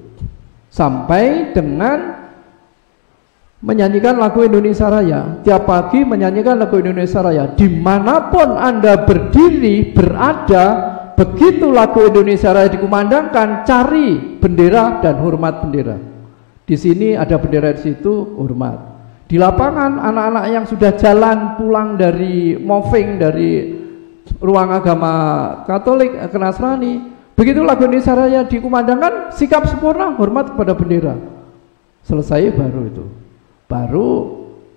Sampai dengan menyanyikan lagu Indonesia Raya, tiap pagi menyanyikan lagu Indonesia Raya, dimanapun Anda berdiri berada, begitu lagu Indonesia Raya dikumandangkan, cari bendera dan hormat bendera. Di sini ada bendera, di situ hormat. Di lapangan anak-anak yang sudah jalan pulang dari moving dari ruang agama Katolik ke Nasrani, begitu lagu Indonesia Raya dikumandangkan, sikap sempurna, hormat kepada bendera. Selesai baru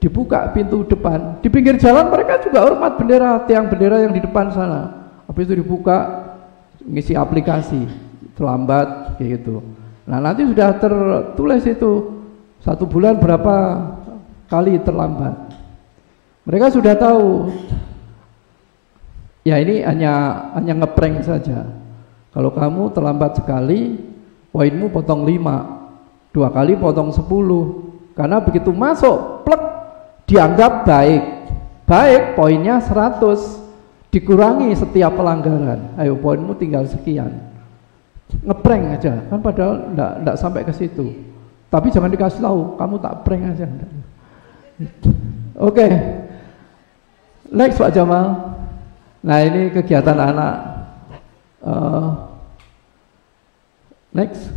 dibuka pintu depan. Di pinggir jalan mereka juga hormat bendera, tiang bendera yang di depan sana. Habis itu dibuka, ngisi aplikasi, terlambat kayak gitu. Nah nanti sudah tertulis itu 1 bulan berapa kali terlambat. Mereka sudah tahu. Ya ini hanya ngeprank saja. Kalau kamu terlambat sekali, poinmu potong 5, 2 kali potong 10. Karena begitu masuk, plek, dianggap baik. Baik, poinnya 100. Dikurangi setiap pelanggaran. Ayo poinmu tinggal sekian. Ngeprank aja, kan padahal enggak sampai ke situ. Tapi jangan dikasih tahu, kamu tak prank aja. Oke. Next Pak Jamal. Nah ini kegiatan anak. Next.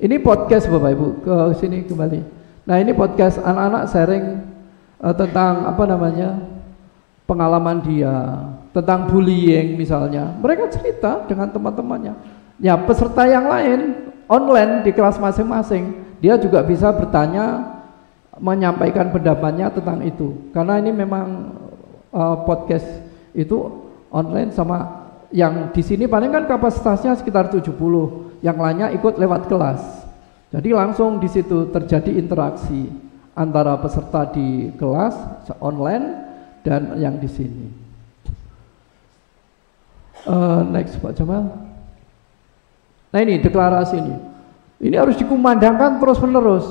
Ini podcast Bapak Ibu, ke sini kembali. Nah ini podcast anak-anak sharing tentang pengalaman dia, tentang bullying misalnya. Mereka cerita dengan teman-temannya. Ya peserta yang lain online di kelas masing-masing, dia juga bisa bertanya, menyampaikan pendapatnya tentang itu. Karena ini memang podcast itu online, sama yang di sini paling kan kapasitasnya sekitar 70, yang lainnya ikut lewat kelas. Jadi langsung di situ terjadi interaksi antara peserta di kelas online dan yang di sini. Next Pak Jamal. Nah ini deklarasi ini. Ini harus dikumandangkan terus-menerus.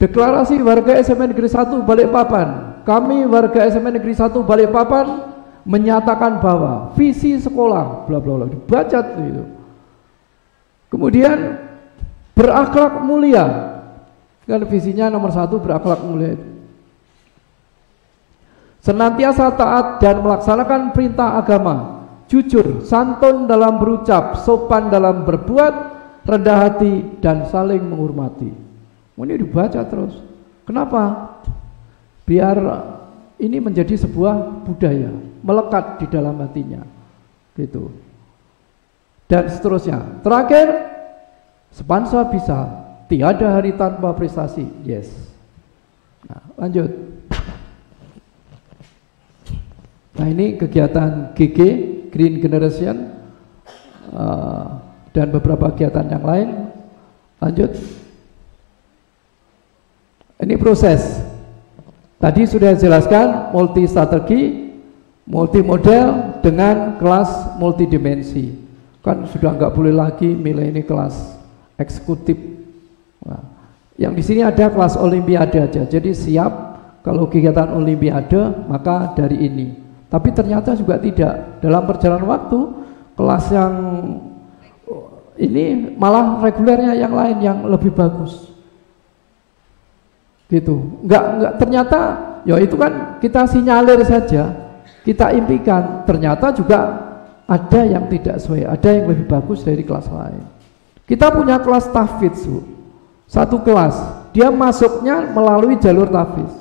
Deklarasi warga SMA Negeri 1 Balikpapan. Kami warga SMA Negeri 1 Balikpapan menyatakan bahwa visi sekolah bla bla bla, dibaca itu. Kemudian berakhlak mulia. Kan visinya nomor 1 berakhlak mulia. Senantiasa taat dan melaksanakan perintah agama, jujur, santun dalam berucap, sopan dalam berbuat, rendah hati dan saling menghormati. Ini dibaca terus. Kenapa? Biar ini menjadi sebuah budaya, melekat di dalam hatinya. Gitu. dan seterusnya. Terakhir, Sepansa bisa, tiada hari tanpa prestasi. Yes. Nah, lanjut. Nah, ini kegiatan GG, Green Generation, dan beberapa kegiatan yang lain. Lanjut. Ini proses. Tadi sudah jelaskan multi strategi, multi model dengan kelas multidimensi. Kan sudah nggak boleh lagi milih ini kelas eksekutif. Nah, yang di sini ada kelas olimpiade aja. Jadi siap kalau kegiatan olimpiade maka dari ini. Tapi ternyata juga tidak. Dalam perjalanan waktu kelas yang ini malah regulernya yang lain yang lebih bagus. Gitu. Enggak ternyata ya itu kan kita sinyalir saja. Kita impikan, ternyata juga ada yang tidak sesuai, ada yang lebih bagus dari kelas lain. Kita punya kelas tahfidz, satu kelas, dia masuknya melalui jalur tahfidz.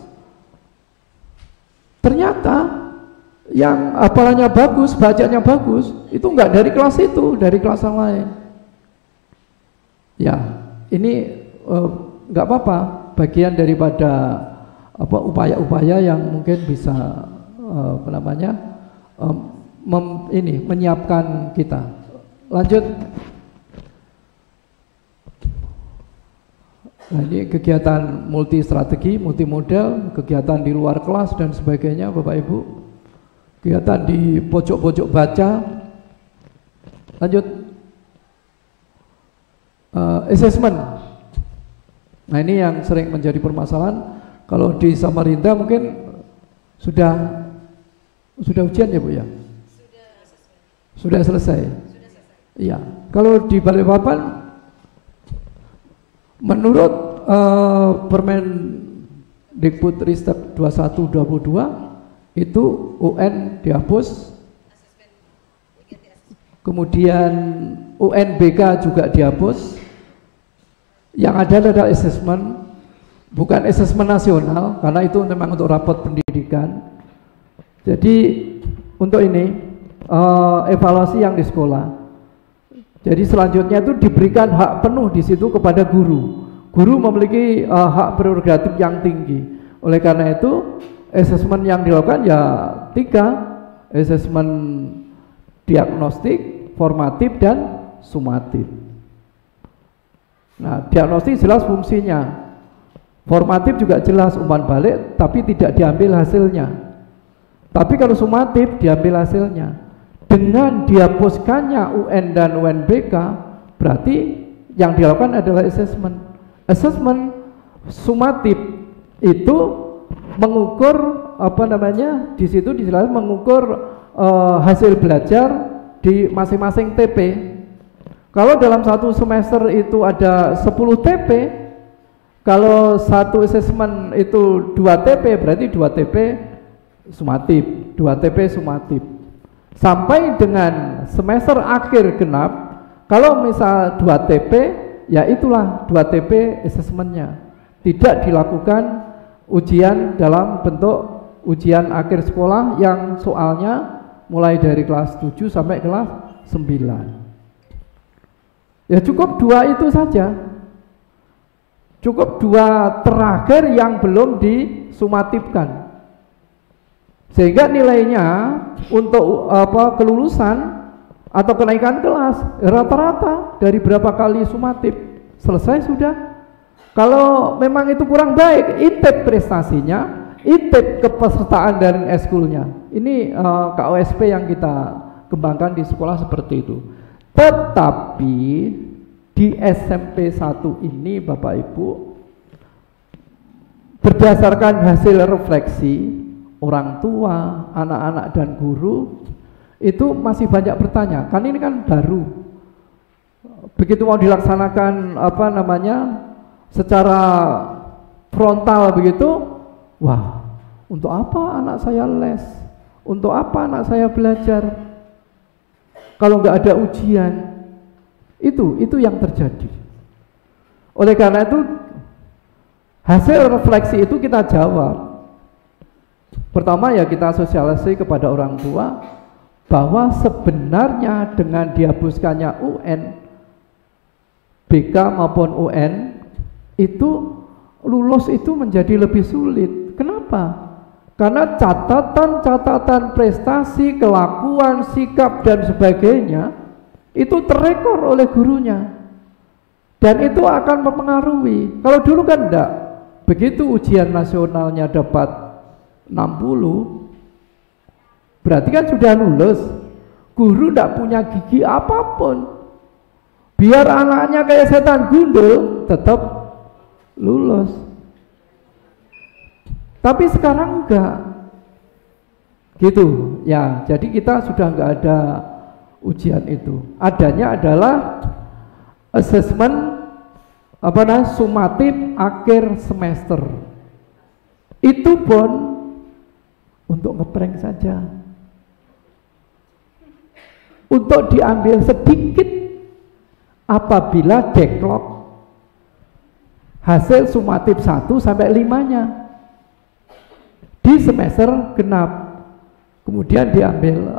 Ternyata yang hafalannya bagus, bacaannya bagus, itu enggak dari kelas itu, dari kelas yang lain. Ya, ini enggak apa-apa, bagian daripada upaya-upaya yang mungkin bisa menyiapkan kita. Lanjut. Nah, ini kegiatan multi strategi, multi model, kegiatan di luar kelas dan sebagainya, Bapak Ibu. Kegiatan di pojok-pojok baca. Lanjut. Assessment. Nah, ini yang sering menjadi permasalahan. Kalau di Samarinda mungkin sudah ujian ya, Bu ya? Sudah selesai. Iya. Kalau di Balikpapan menurut Permendikbudristek 2122 itu UN dihapus, kemudian UNBK juga dihapus. Yang ada adalah asesmen, bukan asesmen nasional karena itu memang untuk rapot pendidikan. Jadi untuk ini evaluasi yang di sekolah. Jadi selanjutnya itu diberikan hak penuh di situ kepada guru. Guru memiliki hak prerogatif yang tinggi. Oleh karena itu, asesmen yang dilakukan ya 3, asesmen diagnostik, formatif dan sumatif. Nah, diagnostik jelas fungsinya. Formatif juga jelas umpan balik, tapi tidak diambil hasilnya. Tapi kalau sumatif diambil hasilnya. Dengan dihapuskannya UN dan UNBK, berarti yang dilakukan adalah assessment. Assessment sumatif itu mengukur di situ dijelaskan mengukur hasil belajar di masing-masing TP. Kalau dalam satu semester itu ada 10 TP, kalau satu assessment itu 2 TP, berarti 2 TP sumatif, 2 TP sumatif. Sampai dengan semester akhir genap, kalau misal 2 TP, ya itulah 2 TP asesmennya. Tidak dilakukan ujian dalam bentuk ujian akhir sekolah yang soalnya mulai dari kelas 7 sampai kelas 9. Ya cukup 2 itu saja. Cukup 2 terakhir yang belum disumatifkan. Sehingga nilainya untuk kelulusan atau kenaikan kelas rata-rata dari berapa kali sumatif selesai sudah. Kalau memang itu kurang baik, intip prestasinya, intip kepesertaan dari eskulnya. Ini KOSP yang kita kembangkan di sekolah seperti itu. Tetapi di SMP 1 ini Bapak Ibu, berdasarkan hasil refleksi orang tua, anak-anak dan guru itu masih banyak bertanya. Kan ini kan baru. Begitu mau dilaksanakan secara frontal begitu, wah, untuk apa anak saya les? Untuk apa anak saya belajar? Kalau nggak ada ujian, itu yang terjadi. Oleh karena itu hasil refleksi itu kita jawab. Pertama ya kita sosialisasi kepada orang tua bahwa sebenarnya dengan dihapuskannya UN, BK maupun UN itu lulus itu menjadi lebih sulit. Kenapa? Karena catatan-catatan prestasi, kelakuan, sikap dan sebagainya itu terekor oleh gurunya. Dan itu akan mempengaruhi. Kalau dulu kan enggak. Begitu ujian nasionalnya dapat 60, berarti kan sudah lulus. Guru enggak punya gigi apapun. Biar anaknya kayak setan gundul, tetap lulus. Tapi sekarang enggak. Gitu. Ya, jadi kita sudah enggak ada ujian itu. Adanya adalah asesmen sumatif akhir semester. Itu pun untuk ngeprank saja, untuk diambil sedikit apabila deadlock hasil sumatif 1 sampai 5-nya di semester genap. Kemudian diambil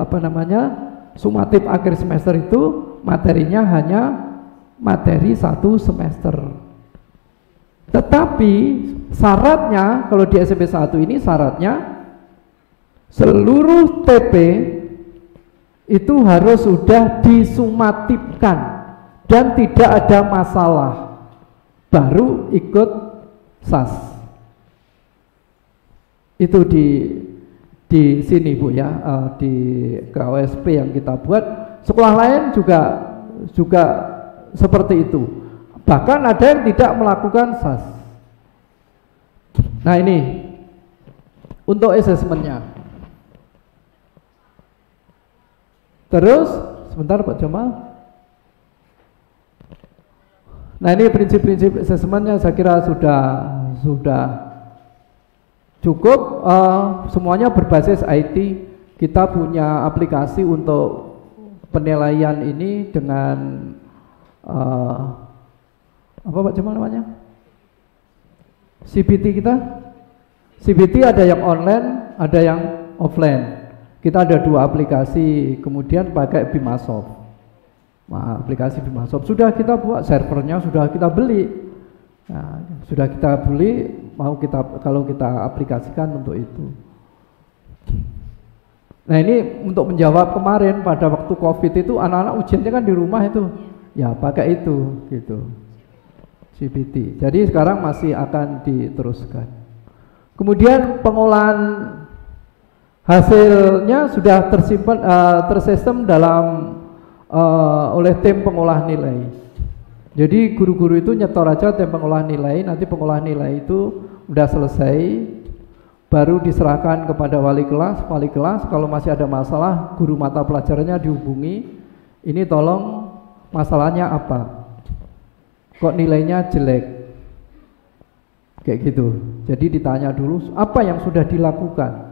sumatif akhir semester itu materinya hanya materi 1 semester. Tetapi syaratnya kalau di SMP 1 ini syaratnya seluruh TP itu harus sudah disumatifkan dan tidak ada masalah, baru ikut SAS. Itu di sini Bu ya, di KOSP yang kita buat. Sekolah lain juga seperti itu. Bahkan ada yang tidak melakukan SAS. Nah ini untuk asesmennya. Terus sebentar Pak Jamal. Nah ini prinsip-prinsip asesmennya saya kira sudah cukup. Semuanya berbasis IT. Kita punya aplikasi untuk penilaian ini dengan apa Pak Jamal namanya? CBT kita. CBT ada yang online, ada yang offline. Kita ada 2 aplikasi, kemudian pakai Bimasoft. Nah, aplikasi Bimasoft sudah kita buat, servernya sudah kita beli. Nah, sudah kita beli, kalau kita aplikasikan untuk itu. Nah ini untuk menjawab kemarin pada waktu COVID itu anak-anak ujiannya kan di rumah itu, ya pakai itu gitu, CBT. Jadi sekarang masih akan diteruskan. Kemudian pengolahan hasilnya sudah tersimpan tersistem dalam oleh tim pengolah nilai. Jadi guru-guru itu nyetor aja tim pengolah nilai, nanti pengolah nilai itu udah selesai, baru diserahkan kepada wali kelas. Wali kelas kalau masih ada masalah, guru mata pelajarannya dihubungi. Ini tolong masalahnya apa? Kok nilainya jelek? Kayak gitu. Jadi ditanya dulu apa yang sudah dilakukan.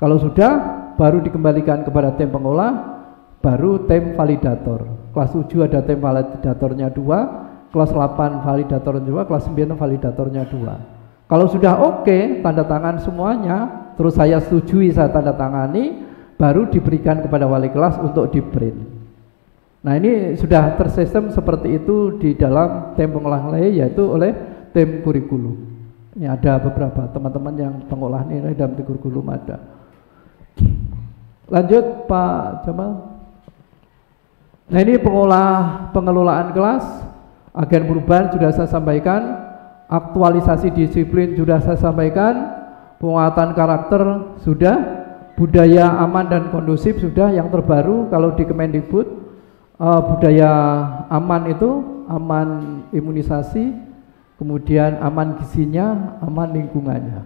Kalau sudah, baru dikembalikan kepada tim pengolah, baru tim validator. Kelas 7 ada tim validatornya 2, kelas 8 validatornya 2, kelas 9 validatornya 2. Kalau sudah oke, tanda tangan semuanya, terus saya setujui, saya tanda tangani, baru diberikan kepada wali kelas untuk di print. Nah ini sudah tersistem seperti itu di dalam tim pengolah nilai, yaitu oleh tim kurikulum. Ini ada beberapa teman-teman yang pengolah nilai dalam tim kurikulum ada. Lanjut Pak Jamal. Nah ini pengelolaan kelas, agen perubahan sudah saya sampaikan, aktualisasi disiplin sudah saya sampaikan, penguatan karakter sudah, budaya aman dan kondusif sudah. Yang terbaru kalau di Kemendikbud, budaya aman itu aman imunisasi, kemudian aman gizinya, aman lingkungannya.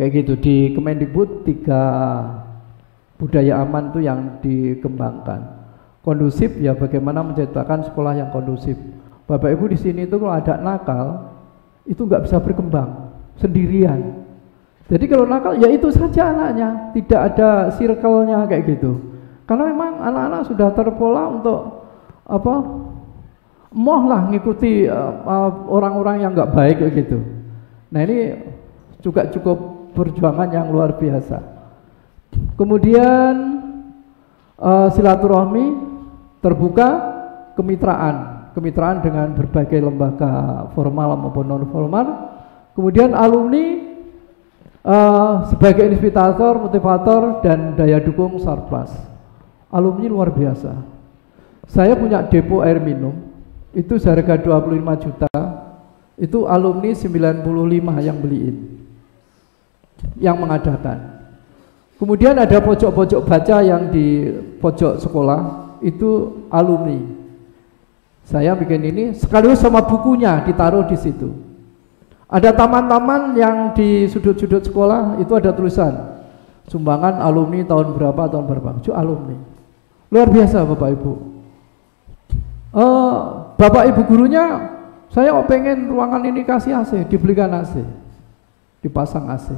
Kayak gitu di Kemendikbud 3 budaya aman itu yang dikembangkan. Kondusif ya bagaimana menciptakan sekolah yang kondusif. Bapak Ibu di sini itu kalau ada nakal itu nggak bisa berkembang sendirian. Jadi kalau nakal ya itu saja anaknya, tidak ada circle-nya kayak gitu. Karena memang anak-anak sudah terpola untuk moh lah ngikuti orang-orang yang nggak baik kayak gitu. Nah ini juga cukup perjuangan yang luar biasa. Kemudian silaturahmi, terbuka, kemitraan dengan berbagai lembaga formal maupun non formal. Kemudian alumni sebagai inspirator, motivator, dan daya dukung Sarpras. Alumni luar biasa. Saya punya depo air minum, itu seharga 25 juta, itu alumni 95 yang beliin, yang mengadakan. Kemudian ada pojok-pojok baca yang di pojok sekolah, itu alumni. Saya bikin ini, sekaligus sama bukunya ditaruh di situ. Ada taman-taman yang di sudut-sudut sekolah, itu ada tulisan, sumbangan alumni tahun berapa, itu alumni. Luar biasa Bapak Ibu. Bapak Ibu gurunya, saya pengen ruangan ini kasih AC, dibelikan AC, dipasang AC.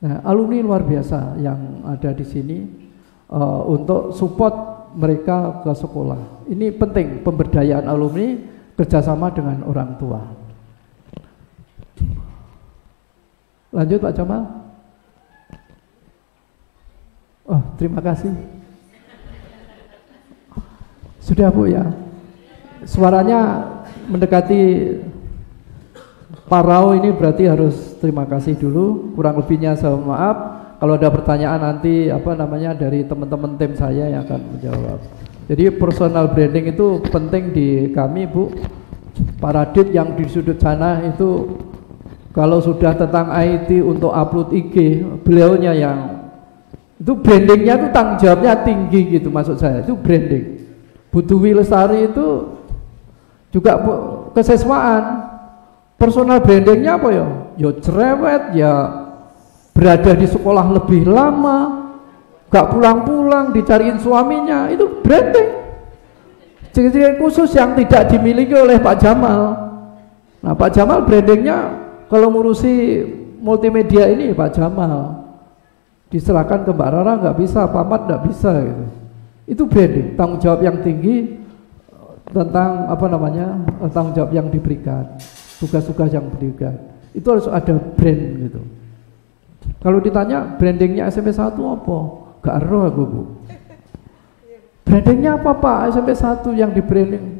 Nah, alumni luar biasa yang ada di sini untuk support mereka ke sekolah. Ini penting, pemberdayaan alumni kerjasama dengan orang tua. Lanjut Pak Jamal. Oh, terima kasih. Sudah Bu ya. Suaranya mendekati parau ini, berarti harus terima kasih dulu. Kurang lebihnya saya mohon maaf. Kalau ada pertanyaan nanti dari teman-teman tim saya yang akan menjawab. Jadi personal branding itu penting di kami Bu. Para dit yang di sudut sana itu kalau sudah tentang IT untuk upload IG, beliaunya yang itu brandingnya itu tanggung jawabnya tinggi gitu, maksud saya itu branding. Bu Dewi Lestari itu juga kesiswaan, personal brandingnya apa ya? Ya cerewet, ya berada di sekolah lebih lama, gak pulang-pulang, dicariin suaminya, itu branding. Ciri-ciri khusus yang tidak dimiliki oleh Pak Jamal. Nah Pak Jamal brandingnya kalau ngurusi multimedia ini Pak Jamal, diserahkan ke Mbak Rara nggak bisa, Pak Mat nggak bisa gitu. Itu branding, tanggung jawab yang tinggi tentang tanggung jawab yang diberikan, tugas-tugas yang diberikan. Itu harus ada brand gitu. Kalau ditanya brandingnya SMP 1 apa? Gak eroh aku Bu. Brandingnya apa Pak SMP 1 yang di branding?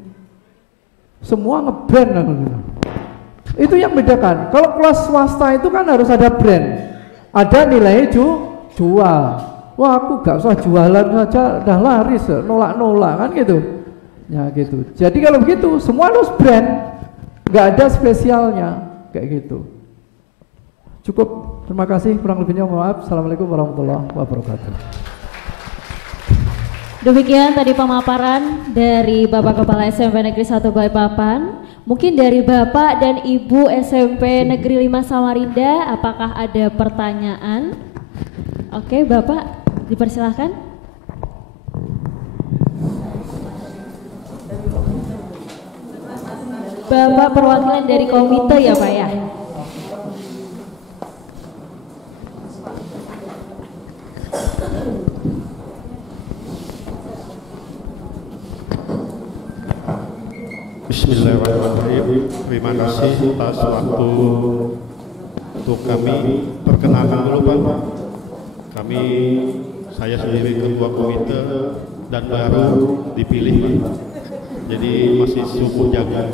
Semua ngebrand aku gitu. Itu yang bedakan. Kalau kelas swasta itu kan harus ada brand, ada nilai jual. Wah aku gak usah jualan saja, udah laris, nolak-nolak kan gitu. Ya gitu. Jadi kalau begitu semua harus brand, nggak ada spesialnya kayak gitu. Cukup, terima kasih. Kurang lebihnya mohon maaf. Assalamualaikum warahmatullahi wabarakatuh. Demikian tadi pemaparan dari Bapak Kepala SMP Negeri 1 Balikpapan. Mungkin dari Bapak dan Ibu SMP Negeri 5 Samarinda, apakah ada pertanyaan? Oke, Bapak dipersilahkan. Bapak perwakilan dari komite ya Pak ya? Bismillahirrahmanirrahim. Terima kasih atas waktu untuk kami. Perkenalkan dulu Pak. Saya sendiri ketua komite dan baru dipilih Pak. Jadi masih subuh jaga.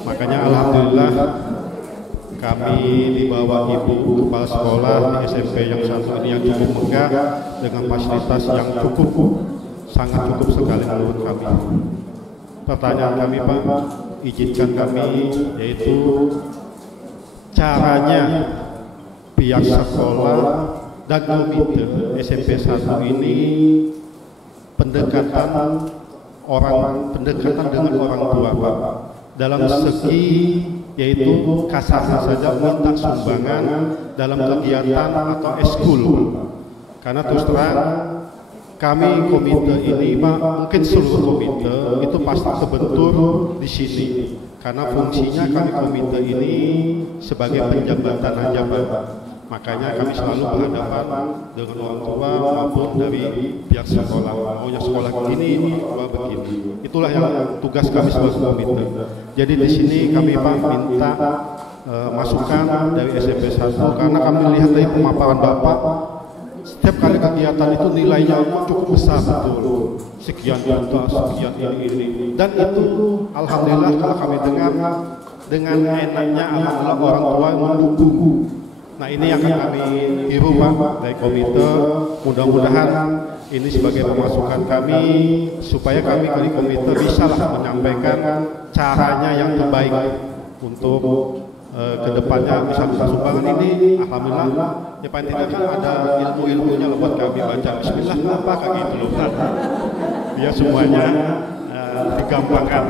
Makanya alhamdulillah kami di bawah Ibu Kepala Sekolah di SMP yang satu ini yang cukup megah dengan fasilitas yang sangat cukup sekali menurut kami. Pertanyaan kami Pak, izinkan kami yaitu caranya pihak sekolah dan komite SMP 1 ini pendekatan dengan orang tua Pak, dalam segi yaitu kasarnya saja minta sumbangan dalam kegiatan atau eskul. Karena terus terang kami komite ini Pak, mungkin seluruh komite itu pasti kebentur di sini. Karena fungsinya kami komite ini sebagai penjabatan aja Pak. Makanya kami selalu berhadapan dengan orang tua maupun dari pihak sekolah. Maunya sekolah begini, begini. Itulah yang tugas kami sebagai komite. Jadi di sini kami Pak minta masukan dari SMP 1 karena kami lihat dari pemaparan Bapak setiap kali kegiatan itu nilainya cukup besar betul, sekian juta, sekian ini, dan itu alhamdulillah kalau kami dengar dengan enaknya alhamdulillah orang tua mendukung. Nah ini yang akan kami hiru Pak dari komite, mudah-mudahan ini sebagai pemasukan kami supaya kami dari komite bisalah menyampaikan caranya yang terbaik untuk kedepannya bisa sumbangan ini. Alhamdulillah ya paling tidak kan ada ilmu-ilmunya buat kami baca bismillah apa kayak gitu loh Pak, biar semuanya digampangkan.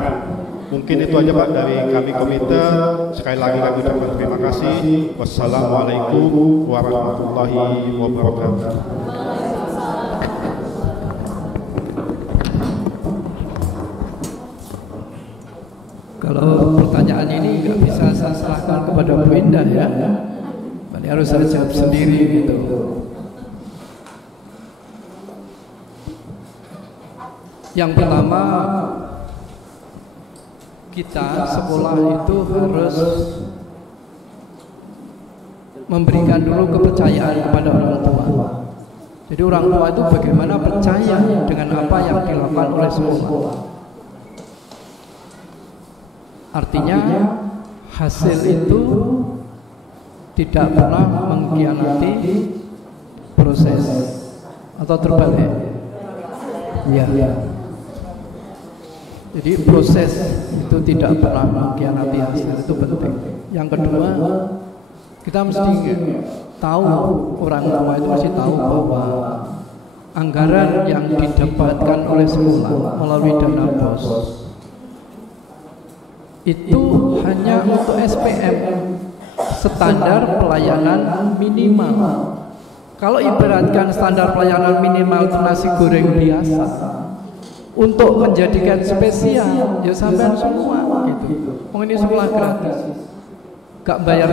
Mungkin itu aja Pak dari kami komite. Sekali lagi kami ucapkan terima kasih. Wassalamualaikum warahmatullahi wabarakatuh. Kalau pertanyaan ini nggak bisa saya serahkan kepada Bu Indah ya, ini harus saya jawab sendiri gitu. Yang pertama, kita sekolah itu harus memberikan dulu kepercayaan kepada orang tua. Jadi orang tua itu bagaimana percaya dengan apa yang dilakukan oleh sekolah. Artinya hasil itu tidak pernah mengkhianati proses atau terbalik. Ya. Jadi proses itu tidak pernah mengkhianati hasil, itu penting. Yang kedua, kita mesti tahu, orang tua itu mesti tahu bahwa anggaran yang didapatkan oleh sekolah melalui dana BOS itu hanya untuk SPM, standar pelayanan minimal. Kalau ibaratkan standar pelayanan minimal itu nasi goreng biasa, untuk menjadikan spesial ya sampai semua gitu. Ini sekolah gratis, gak bayar